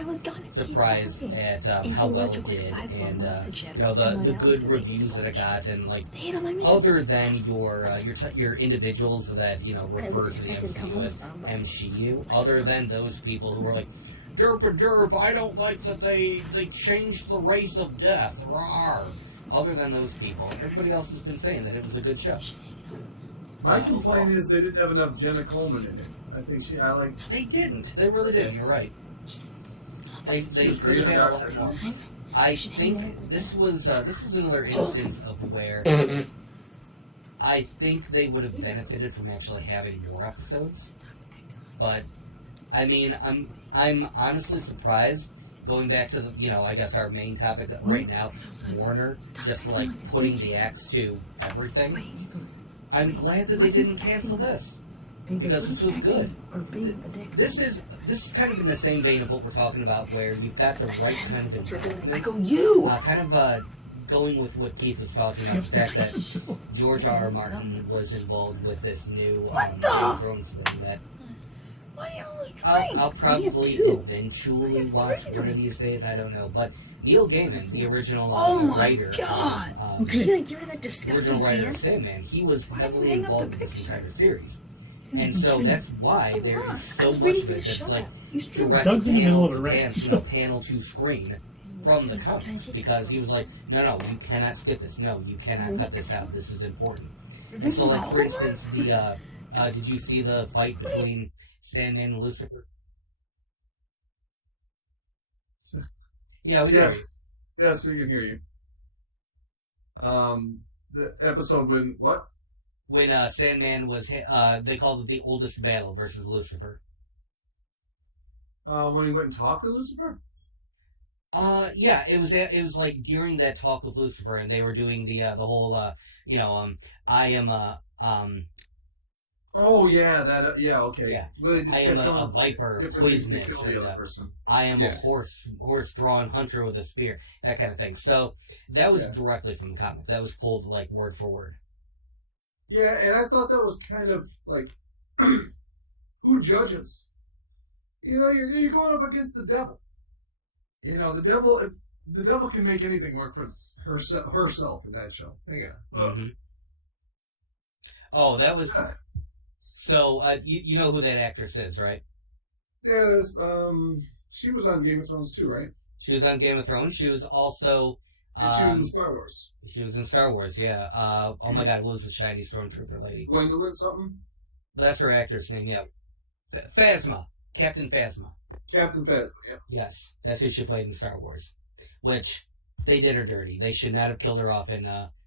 surprised at how well it did, and the good reviews that it got, and other than your individuals that refer to the MCU as MCU, other than those people who were like, derp and derp, I don't like that they changed the race of death. Rawr. Other than those people, everybody else has been saying that it was a good show. My complaint is they didn't have enough Jenna Coleman in it. I think They didn't. They really didn't. You're right. They could have had a lot more. I think this was another instance of where I think they would have benefited from actually having more episodes. But I mean, I'm honestly surprised. Going back to the, I guess our main topic right now, Warner just putting the axe to everything. I'm glad that they didn't cancel this, because this was good. This is kind of in the same vein of what we're talking about, where you've got the right kind of involvement. Going with what Keith was talking about, the fact that George R. R. Martin was involved with this new Game of Thrones thing. I'll probably eventually watch one of these days. I don't know, but Neil Gaiman, the original writer, Okay, give her that disgusting original writer of Sandman, he was heavily involved in this entire series, and so that's why there is so much of it that's like direct Doug's in the middle of a panel to screen from the comics, because he was like, no, you cannot skip this. No, you cannot cut this out. This is important. And so, like, for instance, the did you see the fight between Sandman and Lucifer? Yeah, we can hear you. Yes, we can hear you. The episode when what? When Sandman was, they called it the oldest battle versus Lucifer. When he went and talked to Lucifer? Yeah, it was like during that talk with Lucifer, and they were doing the whole, I am Oh yeah, that yeah, okay. Yeah, Really just I am a viper, poisonous, to kill the and, other person. I am a horse-drawn hunter with a spear, that kind of thing. So that was directly from the comic. That was pulled like word for word. Yeah, and I thought that was kind of like, who judges? You know, you're going up against the devil. You know, the devil. If the devil can make anything work for herself in that show. Yeah. Mm-hmm. Oh, that was. So you know who that actress is, right? Yeah, that's she was on Game of Thrones too, right? She was on Game of Thrones. She was also. And she was in Star Wars. She was in Star Wars, yeah. Oh my God, what was the shiny stormtrooper lady? Gwendolyn something. That's her actress name, yeah. Phasma, Captain Phasma. Captain Phasma, yeah. Yes, that's who she played in Star Wars. Which they did her dirty. They should not have killed her off in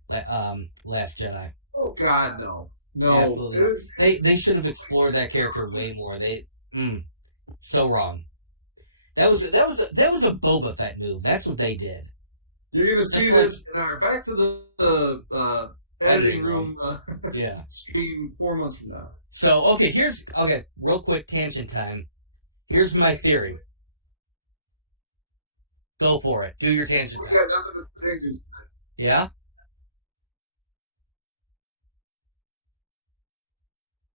Last Jedi. Oh God, no. No, absolutely. They should have explored that character way more. So wrong. That was a Boba Fett move. That's what they did. You're gonna see this in our back to the editing room yeah stream 4 months from now. So okay, real quick tangent time. Here's my theory. Go for it. Do your tangent. We got nothing but tangents. Yeah.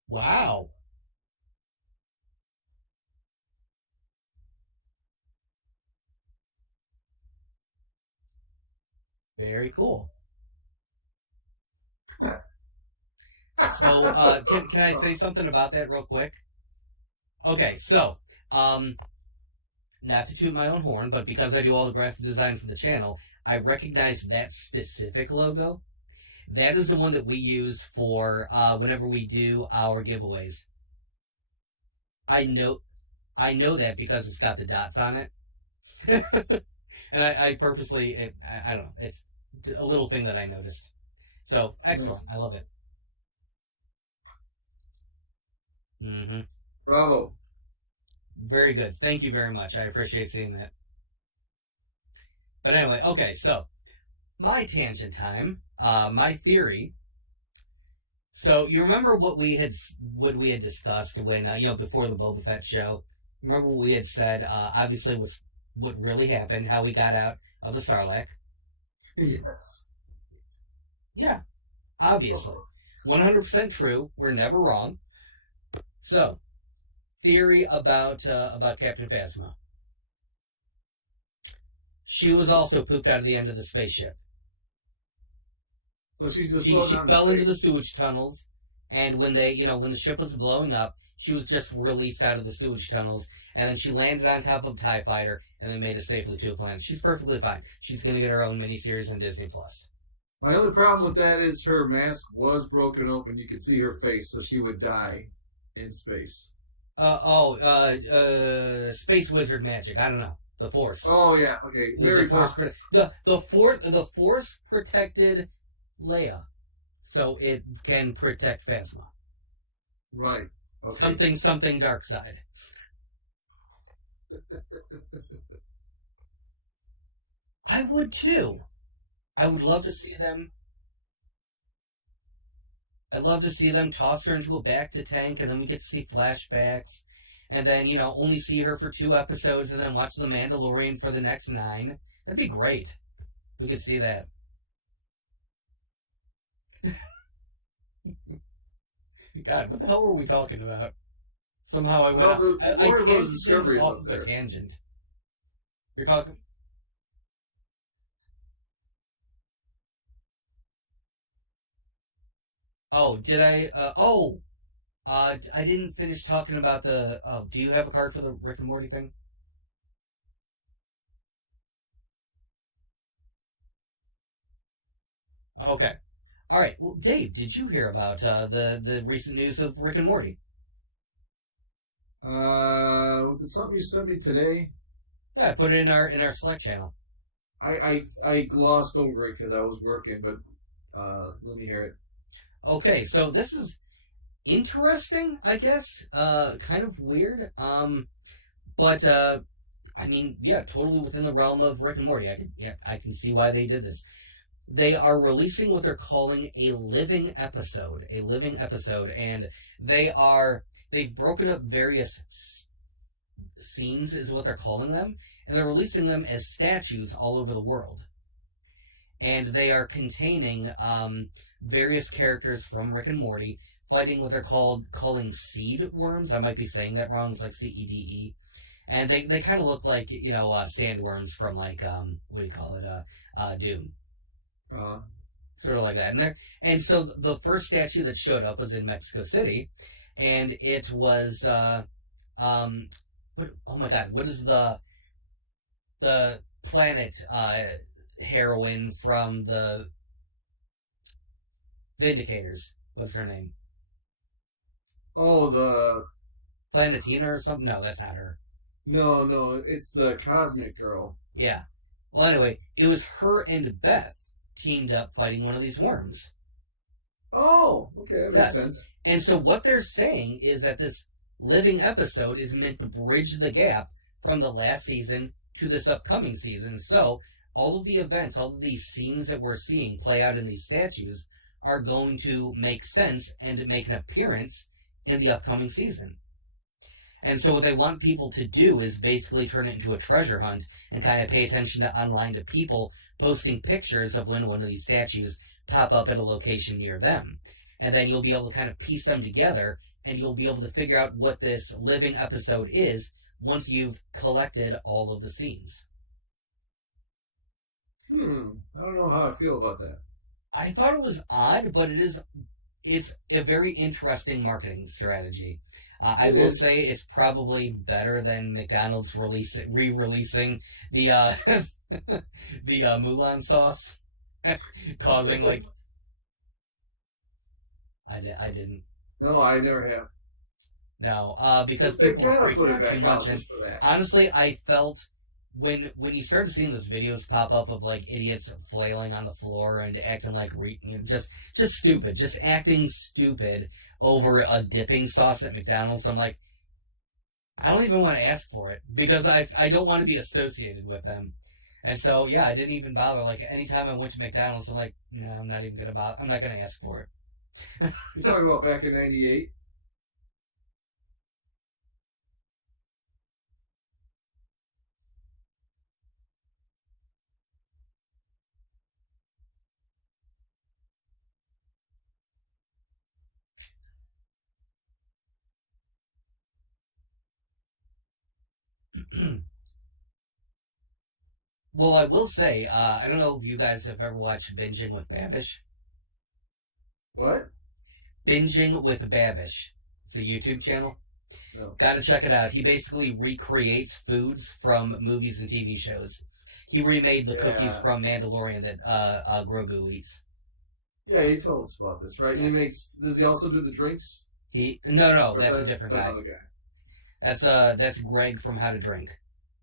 Wow. Very cool. So, can I say something about that real quick? Okay, so, not to toot my own horn, but because I do all the graphic design for the channel, I recognize that specific logo. That is the one that we use for whenever we do our giveaways. I know that because it's got the dots on it. And I purposely, I don't know, it's a little thing that I noticed. So, excellent. I love it. Mm-hmm. Bravo. Very good. Thank you very much. I appreciate seeing that. But anyway, okay, so, my tangent time, my theory. So, you remember what we had discussed when, before the Boba Fett show? Remember what we had said, obviously, with what really happened, how we got out of the Sarlacc? Yes. Yeah, obviously. 100% true. We're never wrong. So, theory about Captain Phasma. She was also pooped out of the end of the spaceship. So she fell into the sewage tunnels, and when when the ship was blowing up, she was just released out of the sewage tunnels, and then she landed on top of a TIE fighter, and then made it safely to a planet. She's perfectly fine. She's going to get her own miniseries on Disney+. My only problem with that is her mask was broken open. You could see her face, so she would die in space. Space wizard magic. I don't know. The Force. Oh yeah, okay. The Force protected Leia, so it can protect Phasma. Right. Okay. Something dark side. I would too. I would love to see them. I'd love to see them toss her into a bacta tank, and then we get to see flashbacks, and then, only see her for 2 episodes, and then watch The Mandalorian for the next 9. That'd be great. We could see that. God, what the hell were we talking about? Somehow I went Well, off. the I Warner Bros. tangented Discovery is off up of there. a tangent. You're talking. Oh, did I? I didn't finish talking about the. Oh, do you have a card for the Rick and Morty thing? Okay. All right. Well, Dave, did you hear about the recent news of Rick and Morty? Was it something you sent me today? Yeah, I put it in our Slack channel. I glossed over it because I was working, but let me hear it. Okay, so this is interesting, I guess. Kind of weird. But I mean, yeah, totally within the realm of Rick and Morty. I can see why they did this. They are releasing what they're calling a living episode, and they've broken up various scenes, is what they're calling them, and they're releasing them as statues all over the world. And they are containing various characters from Rick and Morty fighting what they're calling seed worms. I might be saying that wrong. It's like CEDE. And they kind of look like, sandworms from like, what do you call it? Doom. Uh, Sort of like that. And so the first statue that showed up was in Mexico City, and it was, oh my God, what is the planet, heroine from the Vindicators? What's her name? oh, the Planetina or something? No, that's not her. no, it's the Cosmic Girl. Yeah. Well, anyway, it was her and Beth teamed up fighting one of these worms. Oh, okay, that makes Yes. sense. And so what they're saying is that this living episode is meant to bridge the gap from the last season to this upcoming season. So all of the events, all of these scenes that we're seeing play out in these statues are going to make sense and make an appearance in the upcoming season. And so what they want people to do is basically turn it into a treasure hunt and kind of pay attention to online to people posting pictures of when one of these statues pop up at a location near them. And then you'll be able to kind of piece them together, and you'll be able to figure out what this living episode is once you've collected all of the scenes. I don't know how I feel about that. I thought it was odd, but it's a very interesting marketing strategy. I will say it's probably better than McDonald's re-releasing the the Mulan sauce, causing like I didn't. No, I never have. No, because They people gotta freaked put it out too back much. out And just for that. honestly, I felt when you started seeing those videos pop up of like idiots flailing on the floor and acting like just stupid, just acting stupid over a dipping sauce at McDonald's, I'm like, I don't even want to ask for it because I don't want to be associated with them. And so yeah, I didn't even bother. Like anytime I went to McDonald's, I'm like, no, I'm not even gonna bother. I'm not gonna ask for it. You're talking about back in '98. Well, I will say, I don't know if you guys have ever watched Binging with Babish. What? Binging with Babish. It's a YouTube channel. No. Gotta check it out. He basically recreates foods from movies and TV shows. He remade the cookies from Mandalorian that Grogu eats. Yeah, he told us about this, right? Yeah. Does he also do the drinks? No, Or that's that- a different that guy. other guy. That's Greg from How to Drink.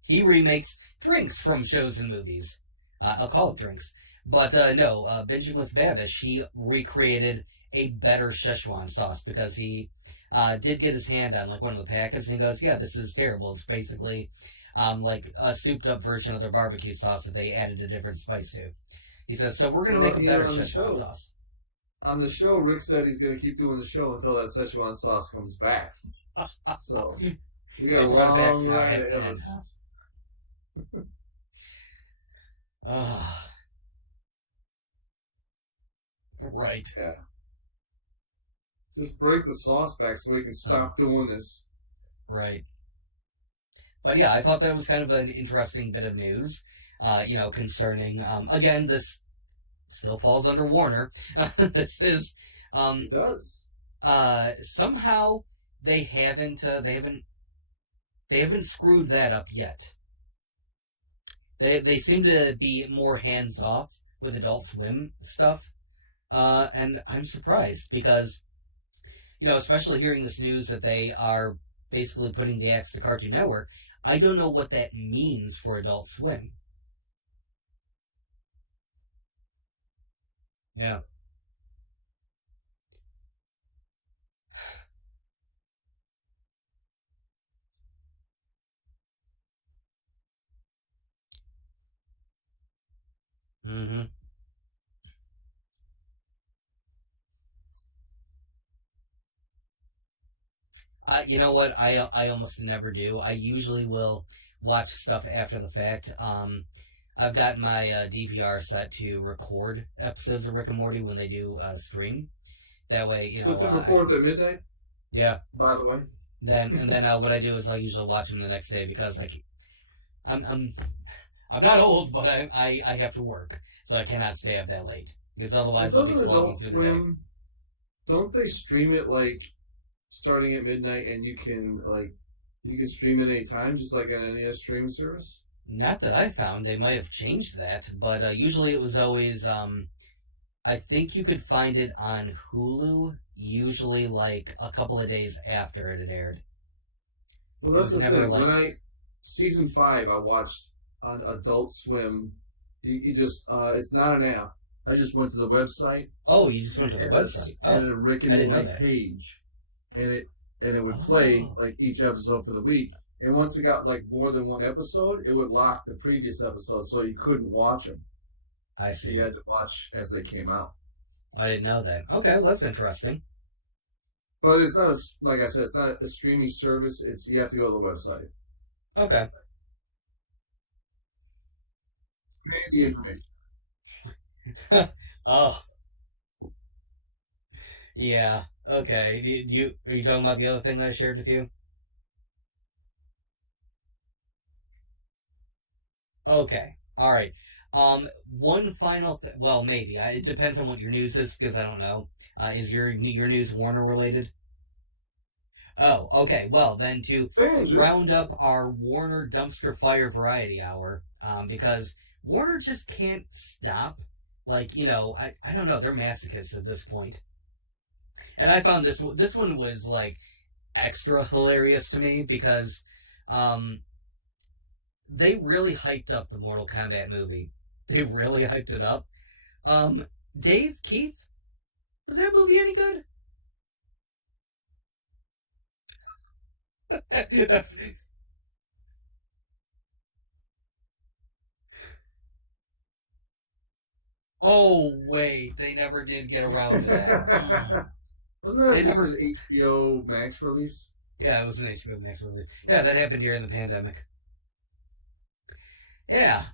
He remakes drinks from shows and movies. I'll call it drinks. But no, Binging with Babish, he recreated a better Szechuan sauce because he did get his hand on like one of the packets and he goes, yeah, this is terrible. It's basically like a souped up version of their barbecue sauce that they added a different spice to. He says, so we're going to make a better Szechuan sauce. On the show, Rick said he's going to keep doing the show until that Szechuan sauce comes back. So we got a long ride ahead of us. Right. Yeah. Just break the sauce back so we can stop doing this. Right. But yeah, I thought that was kind of an interesting bit of news, concerning, again, this still falls under Warner. This is, It does. somehow they haven't screwed that up yet. They seem to be more hands off with Adult Swim stuff, and I'm surprised because, especially hearing this news that they are basically putting the axe to Cartoon Network. I don't know what that means for Adult Swim. Yeah. hmm you know what? I almost never do. I usually will watch stuff after the fact. I've got my DVR set to record episodes of Rick and Morty when they do stream. That way, September 4th at midnight, yeah. by the way. Then what I do is I usually watch them the next day because I'm I'm not old, but I have to work, so I cannot stay up that late because otherwise I'll be Doesn't slogging Adult through the day. Swim, don't they stream it like starting at midnight and you can stream it anytime, just like an NES streaming service? Not that I found. They might have changed that, but usually it was always. I think you could find it on Hulu, usually like a couple of days after it had aired. Well, that's the never thing. like Season 5, I watched on Adult Swim. You just, it's not an app. I just went to the website. Oh, you just went to the website. Oh, and a Rick and I didn't know Morty that. page, and it would play like each episode for the week. And once it got like more than one episode, it would lock the previous episode, so you couldn't watch them. I So see. you had to watch as they came out. I didn't know that. Okay, well, that's interesting. But it's not like I said, it's not a streaming service. It's you have to go to the website. Okay. Find the information. Oh, yeah. Okay. Are you talking about the other thing that I shared with you? Okay. All right. One final well, maybe. It depends on what your news is because I don't know. Is your news Warner related? Oh, okay. Well, then to round up our Warner dumpster fire variety hour, because Warner just can't stop. Like, I don't know. They're masochists at this point. And I found this one was like extra hilarious to me because, um, they really hyped up the Mortal Kombat movie. They really hyped it up. Um, Dave, Keith, was that movie any good? Oh wait, they never did get around to that. Wasn't that They just never- an HBO Max release? Yeah, it was an HBO Max release. Yeah, that happened during the pandemic. Yeah.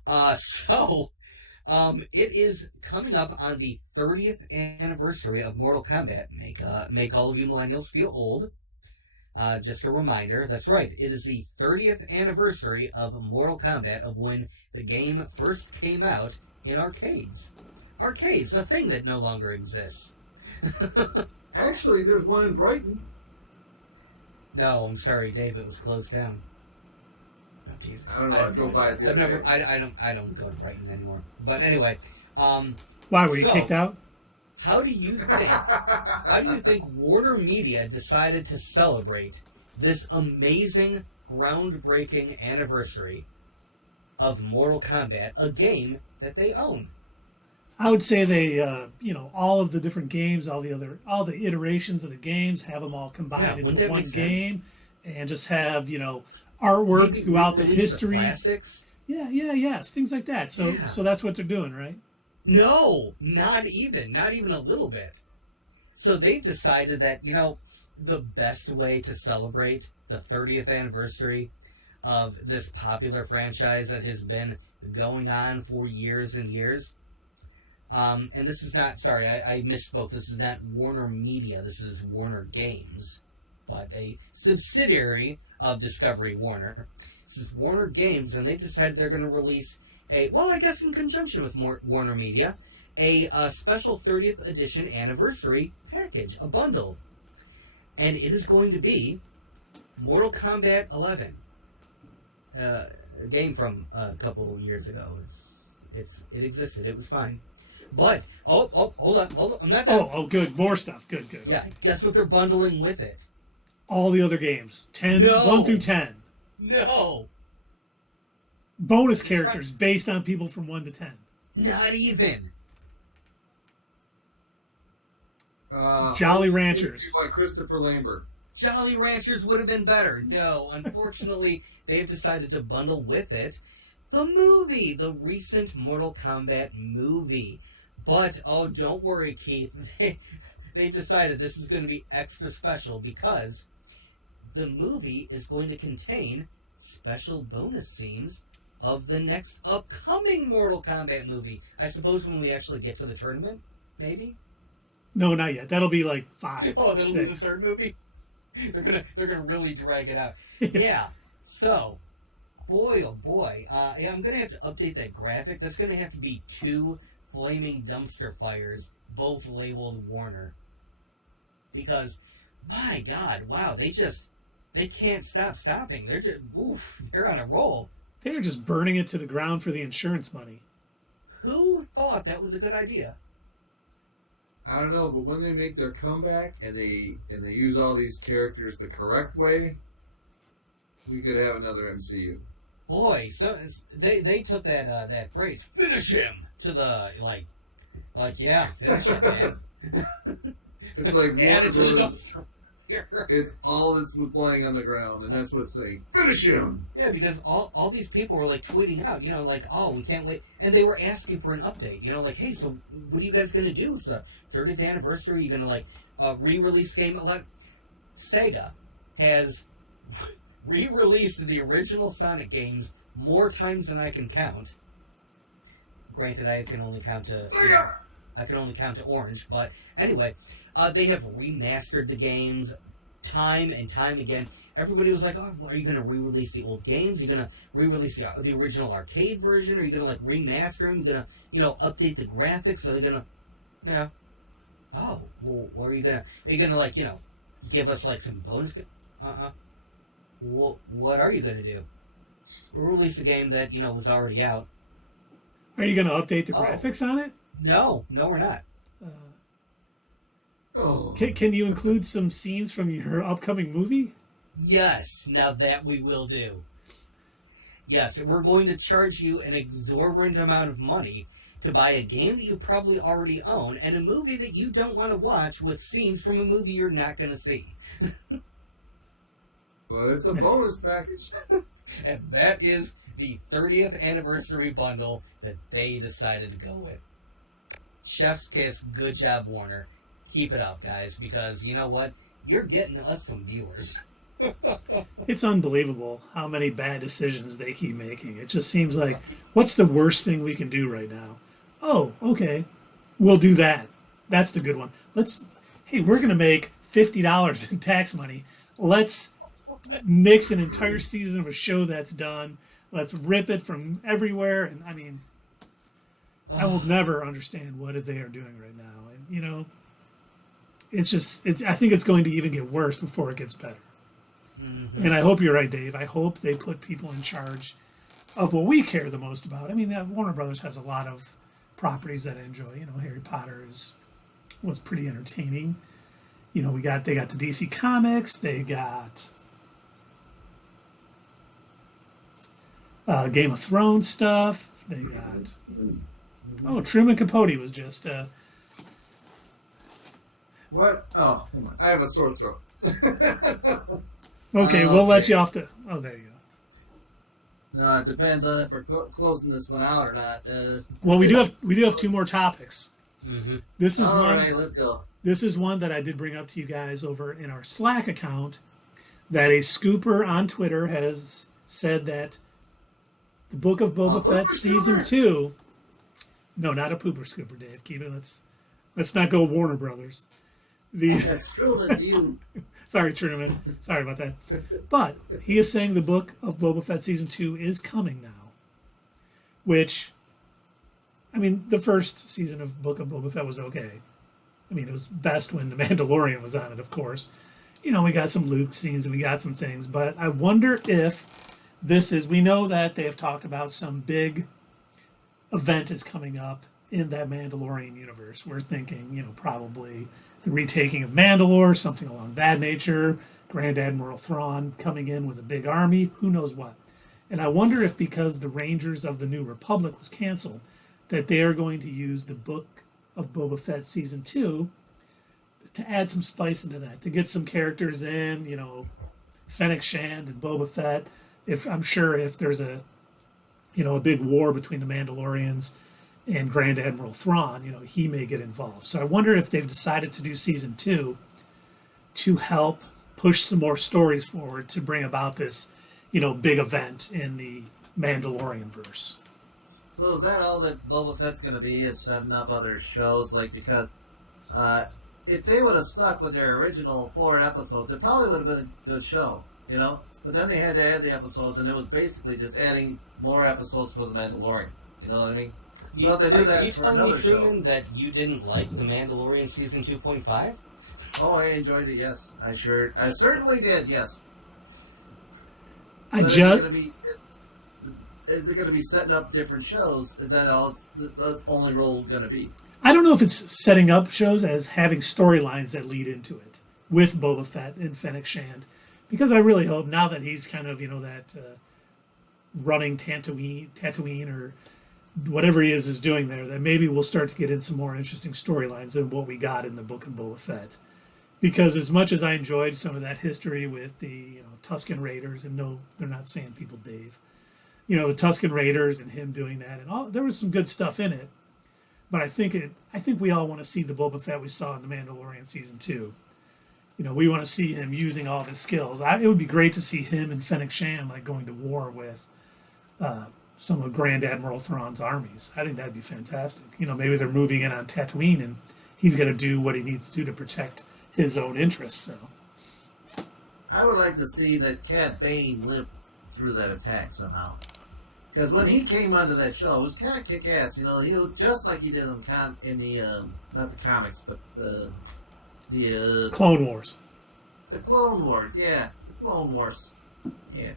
It is coming up on the 30th anniversary of Mortal Kombat. Make all of you millennials feel old. Just a reminder, that's right. It is the 30th anniversary of Mortal Kombat, of when the game first came out in arcades. Arcades, a thing that no longer exists. Actually, there's one in Brighton. No, I'm sorry, Dave. It was closed down. Oh, geez. I don't know. I drove by it the other day. I don't go to Brighton anymore. But anyway, Why were you kicked out? How do you think Warner Media decided to celebrate this amazing, groundbreaking anniversary of Mortal Kombat, a game that they own? I would say they, all of the different games, all the iterations of the games, have them all combined wouldn't into that one make sense? game, and just have artwork Maybe throughout the release history. classics? Yeah, things like that. So, Yeah. so that's what they're doing, right? No, not even a little bit. So they've decided that, the best way to celebrate the 30th anniversary of this popular franchise that has been going on for years and years. And this is not, sorry, I misspoke. This is not Warner Media. This is Warner Games. but a subsidiary of Discovery Warner. This is Warner Games, and they've decided they're going to release I guess in conjunction with Warner Media, a special 30th edition anniversary package, a bundle. And it is going to be Mortal Kombat 11. A game from a couple years ago. It existed. It was fine. But, hold on. I'm not done. Oh, good. More stuff. Good. Yeah, guess what they're bundling with it? All the other games. 1 through 10. No! Bonus characters based on people from 1 to 10. Not even. Jolly Ranchers. Like Christopher Lambert. Jolly Ranchers would have been better. No, unfortunately, they've decided to bundle with it the movie, the recent Mortal Kombat movie. But, don't worry, Keith. They've decided this is going to be extra special because the movie is going to contain special bonus scenes of the next upcoming Mortal Kombat movie. I suppose when we actually get to the tournament, maybe? No, not yet. That'll be like 5. Oh, that'll 6. be the third movie? They're gonna really drag it out. Yeah. So, boy, oh boy. I'm gonna have to update that graphic. That's gonna have to be 2 flaming dumpster fires, both labeled Warner. Because, my God, wow, they can't stop stopping. They're on a roll. They're just burning it to the ground for the insurance money. Who thought that was a good idea? I don't know, but when they make their comeback and they use all these characters the correct way, we could have another MCU. Boy, so they took that phrase, finish him, to the yeah, finish him, man. It's like Add it to the Warner dumpster. It's all that's with lying on the ground, and that's what's saying, finish him! Yeah, because all these people were tweeting out, we can't wait. And they were asking for an update, hey, so what are you guys going to do? It's the 30th anniversary. Are you going to, re-release game? Sega has re-released the original Sonic games more times than I can count. Granted, I can only count to orange, but anyway, they have remastered the games time and time again. Everybody was like, "Oh, are you going to re-release the old games? Are you going to re-release the original arcade version? Are you going to remaster them? Are you going to update the graphics? Are they going to, Oh, well, what are you going to? Are you going to give us some bonus? What are you going to do? Release a game that was already out. Are you going to update the graphics on it? No, we're not. Can you include some scenes from your upcoming movie? Yes, now that we will do. Yes, we're going to charge you an exorbitant amount of money to buy a game that you probably already own and a movie that you don't want to watch with scenes from a movie you're not going to see. But it's a bonus package. And that is the 30th anniversary bundle that they decided to go with. Chef's kiss, good job, Warner. Keep it up, guys, because you know what? You're getting us some viewers. It's unbelievable how many bad decisions they keep making. It just seems like, what's the worst thing we can do right now? Oh, okay. We'll do that. That's the good one. We're going to make $50 in tax money. Let's mix an entire season of a show that's done. Let's rip it from everywhere. And I will never understand what they are doing right now. And, I think it's going to even get worse before it gets better. Mm-hmm. And I hope you're right, Dave. I hope they put people in charge of what we care the most about. Warner Brothers has a lot of properties that I enjoy. Harry Potter was pretty entertaining. They got the DC Comics. They got Game of Thrones stuff. They got Truman Capote was just What? Oh, I have a sore throat. okay, we'll let you off the. Oh, there you go. No, it depends on if we're closing this one out or not. Well, we do have 2 more topics. Mm-hmm. This is all one. Right, let's go. This is one that I did bring up to you guys over in our Slack account. That a scooper on Twitter has said that the Book of Boba Fett season 2. No, not a pooper scooper, Dave. Keep it. Let's not go Warner Brothers. That's true with you. Sorry, Truman. Sorry about that. But he is saying the Book of Boba Fett Season 2 is coming now. Which, I mean, the first season of Book of Boba Fett was okay. I mean, it was best when The Mandalorian was on it, of course. You know, we got some Luke scenes and we got some things. But I wonder if this is... We know that they have talked about some big event is coming up in that Mandalorian universe. We're thinking, you know, probably the retaking of Mandalore, something along that nature. Grand Admiral Thrawn coming in with a big army. Who knows what. And I wonder if because the Rangers of the New Republic was canceled, that they are going to use the Book of Boba Fett Season 2 to add some spice into that, to get some characters in, you know, Fennec Shand and Boba Fett. I'm sure if there's a big war between the Mandalorians and Grand Admiral Thrawn, you know, he may get involved. So I wonder if they've decided to do Season 2 to help push some more stories forward to bring about this, you know, big event in the Mandalorian verse. So is that all that Boba Fett's going to be, is setting up other shows? Like, because if they would have stuck with their original 4 episodes, it probably would have been a good show, you know? But then they had to add the episodes, and it was basically just adding more episodes for The Mandalorian. You know what I mean? So if they do that for another show... Are you telling me, Truman, that you didn't like The Mandalorian Season 2.5? Oh, I enjoyed it, yes. I certainly did, yes. Is it going to be setting up different shows? Is that all its only role going to be? I don't know if it's setting up shows as having storylines that lead into it with Boba Fett and Fennec Shand. Because I really hope now that he's kind of, you know, that running Tatooine or whatever he is doing there, that maybe we'll start to get in some more interesting storylines than what we got in the Book of Boba Fett. Because as much as I enjoyed some of that history with the, you know, Tusken Raiders, and no, they're not Sand People, Dave. You know, the Tusken Raiders and him doing that, and all, there was some good stuff in it. But I think we all want to see the Boba Fett we saw in The Mandalorian Season 2. You know, we want to see him using all of his skills. It would be great to see him and Fennec Shand like going to war with some of Grand Admiral Thrawn's armies. I think that'd be fantastic. You know, maybe they're moving in on Tatooine and he's going to do what he needs to do to protect his own interests. So, I would like to see that Cad Bane live through that attack somehow. Because when he came onto that show, it was kind of kick-ass. You know, he looked just like he did in the not the comics, but the Clone Wars. The Clone Wars, yeah. The Clone Wars. Yeah.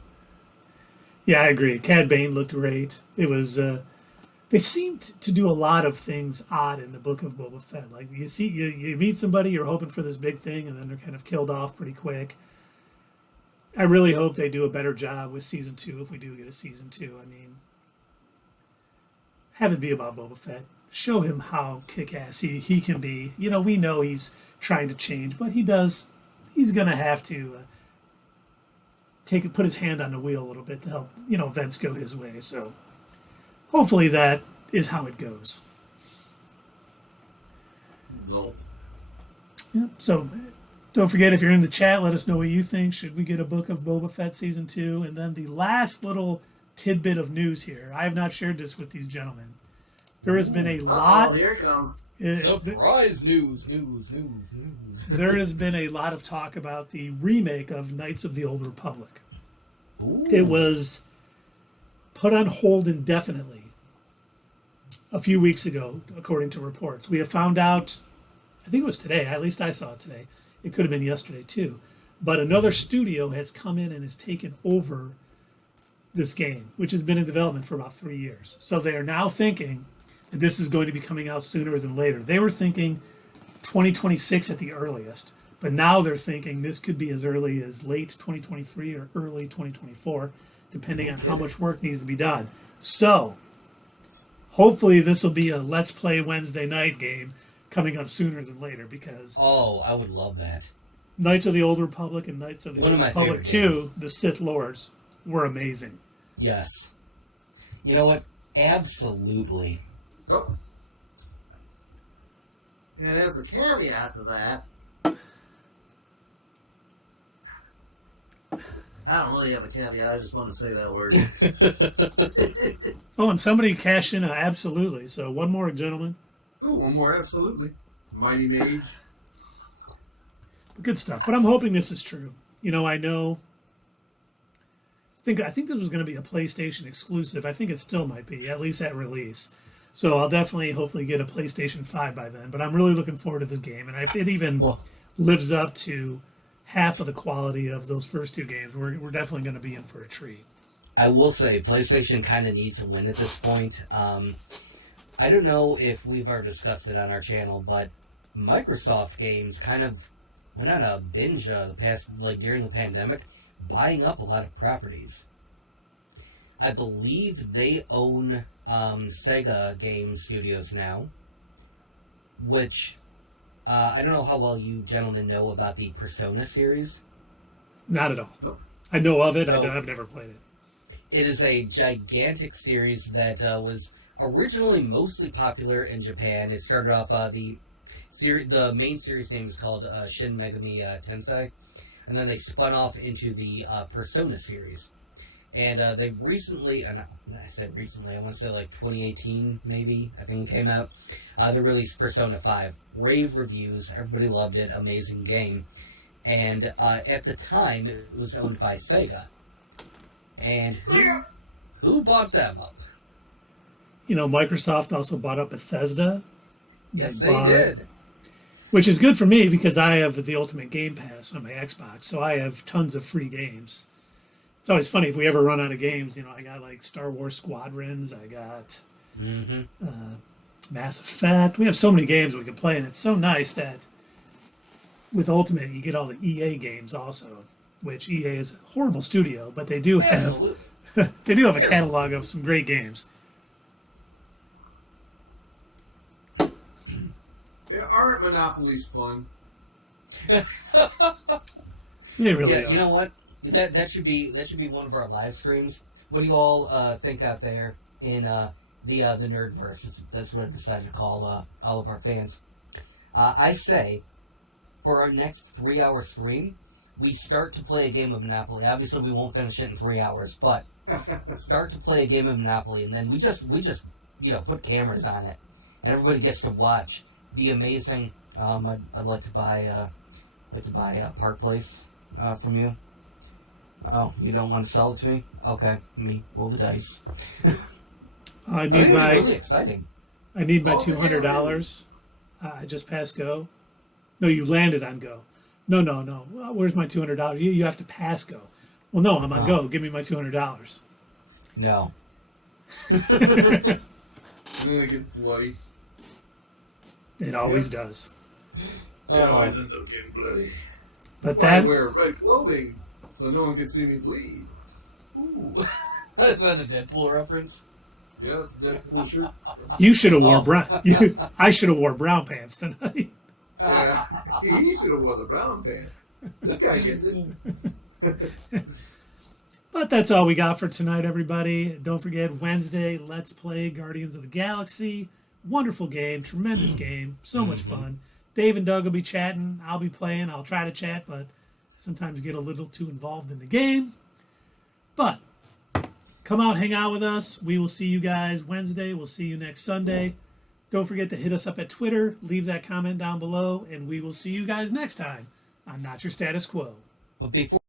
Yeah, I agree. Cad Bane looked great. It was, they seemed to do a lot of things odd in the Book of Boba Fett. Like, you meet somebody, you're hoping for this big thing, and then they're kind of killed off pretty quick. I really hope they do a better job with Season 2 if we do get a Season 2. I mean, have it be about Boba Fett. Show him how kick-ass he can be. You know, we know he's trying to change, but he's going to have to put his hand on the wheel a little bit to help, you know, events go his way. So hopefully that is how it goes. No. Yeah, so don't forget, if you're in the chat, let us know what you think. Should we get a Book of Boba Fett Season 2? And then the last little tidbit of news here. I have not shared this with these gentlemen. There has been a lot... Oh, here it comes. Surprise news. There has been a lot of talk about the remake of Knights of the Old Republic. Ooh. It was put on hold indefinitely a few weeks ago, according to reports. We have found out, I think it was today, at least I saw it today. It could have been yesterday too. But another studio has come in and has taken over this game, which has been in development for about 3 years. So they are now thinking that this is going to be coming out sooner than later. They were thinking 2026 at the earliest, but now they're thinking this could be as early as late 2023 or early 2024, depending on how much work needs to be done. So hopefully this will be a Let's Play Wednesday night game coming up sooner than later, because I would love that. Knights of the Old Republic and Knights of the Old Republic 2, the Sith Lords, were amazing. Yes. You know what? Absolutely. Oh. And as a caveat to that, I don't really have a caveat. I just want to say that word. Oh, and somebody cashed in absolutely. So one more, gentlemen. Oh, one more, absolutely. Mighty Mage. Good stuff. But I'm hoping this is true. You know, I think this was going to be a PlayStation exclusive. I think it still might be, at least at release. So I'll definitely, hopefully, get a PlayStation 5 by then. But I'm really looking forward to this game. And if it even lives up to half of the quality of those first 2 games, we're definitely going to be in for a treat. I will say, PlayStation kind of needs to win at this point. I don't know if we've ever discussed it on our channel, but Microsoft games kind of went on a binge during the pandemic, buying up a lot of properties. I believe they own Sega game studios now, which I don't know how well you gentlemen know about the Persona series. Not at all. I know of it. I've never played it. It is a gigantic series that was originally mostly popular in Japan. It started off the main series name is called Shin Megami Tensei, and then they spun off into the Persona series. And they recently, and I said recently, I want to say like 2018 maybe, I think it came out. They released Persona 5. Rave reviews, everybody loved it, amazing game. And at the time, it was owned by Sega. And who bought them up? You know, Microsoft also bought up Bethesda. Yes, they did. Which is good for me because I have the Ultimate Game Pass on my Xbox, so I have tons of free games. It's always funny if we ever run out of games. You know, I got like Star Wars Squadrons. I got Mass Effect. We have so many games we can play, and it's so nice that with Ultimate you get all the EA games also, which EA is a horrible studio, but they do have they do have a catalog of some great games. Yeah, aren't monopolies fun? They really are. You know what? That should be one of our live streams. What do you all think out there in the Nerdverse? That's what I decided to call all of our fans. I say for our next 3-hour stream, we start to play a game of Monopoly. Obviously, we won't finish it in 3 hours, but start to play a game of Monopoly, and then we just put cameras on it, and everybody gets to watch the amazing. I'd like to buy Park Place from you. Oh, you don't want to sell it to me? Okay, roll the dice. I need my really exciting. I need my $200. I just passed go. No, you landed on go. No. Where's my $200? You have to pass go. Well, no, I'm on go. Give me my $200. No. And then it gets bloody. It always does. It always ends up getting bloody. But I wear red clothing so no one can see me bleed. Ooh. That's not a Deadpool reference. Yeah, it's a Deadpool shirt. You should have wore brown. I should have wore brown pants tonight. Yeah, he should have worn the brown pants. This guy gets it. But that's all we got for tonight, everybody. Don't forget, Wednesday, Let's Play Guardians of the Galaxy. Wonderful game, tremendous game, so much fun. Dave and Doug will be chatting. I'll be playing. I'll try to chat, but sometimes get a little too involved in the game. But come out, hang out with us. We will see you guys Wednesday. We'll see you next Sunday. Don't forget to hit us up at Twitter. Leave that comment down below, and we will see you guys next time on Not Your Status Quo. But before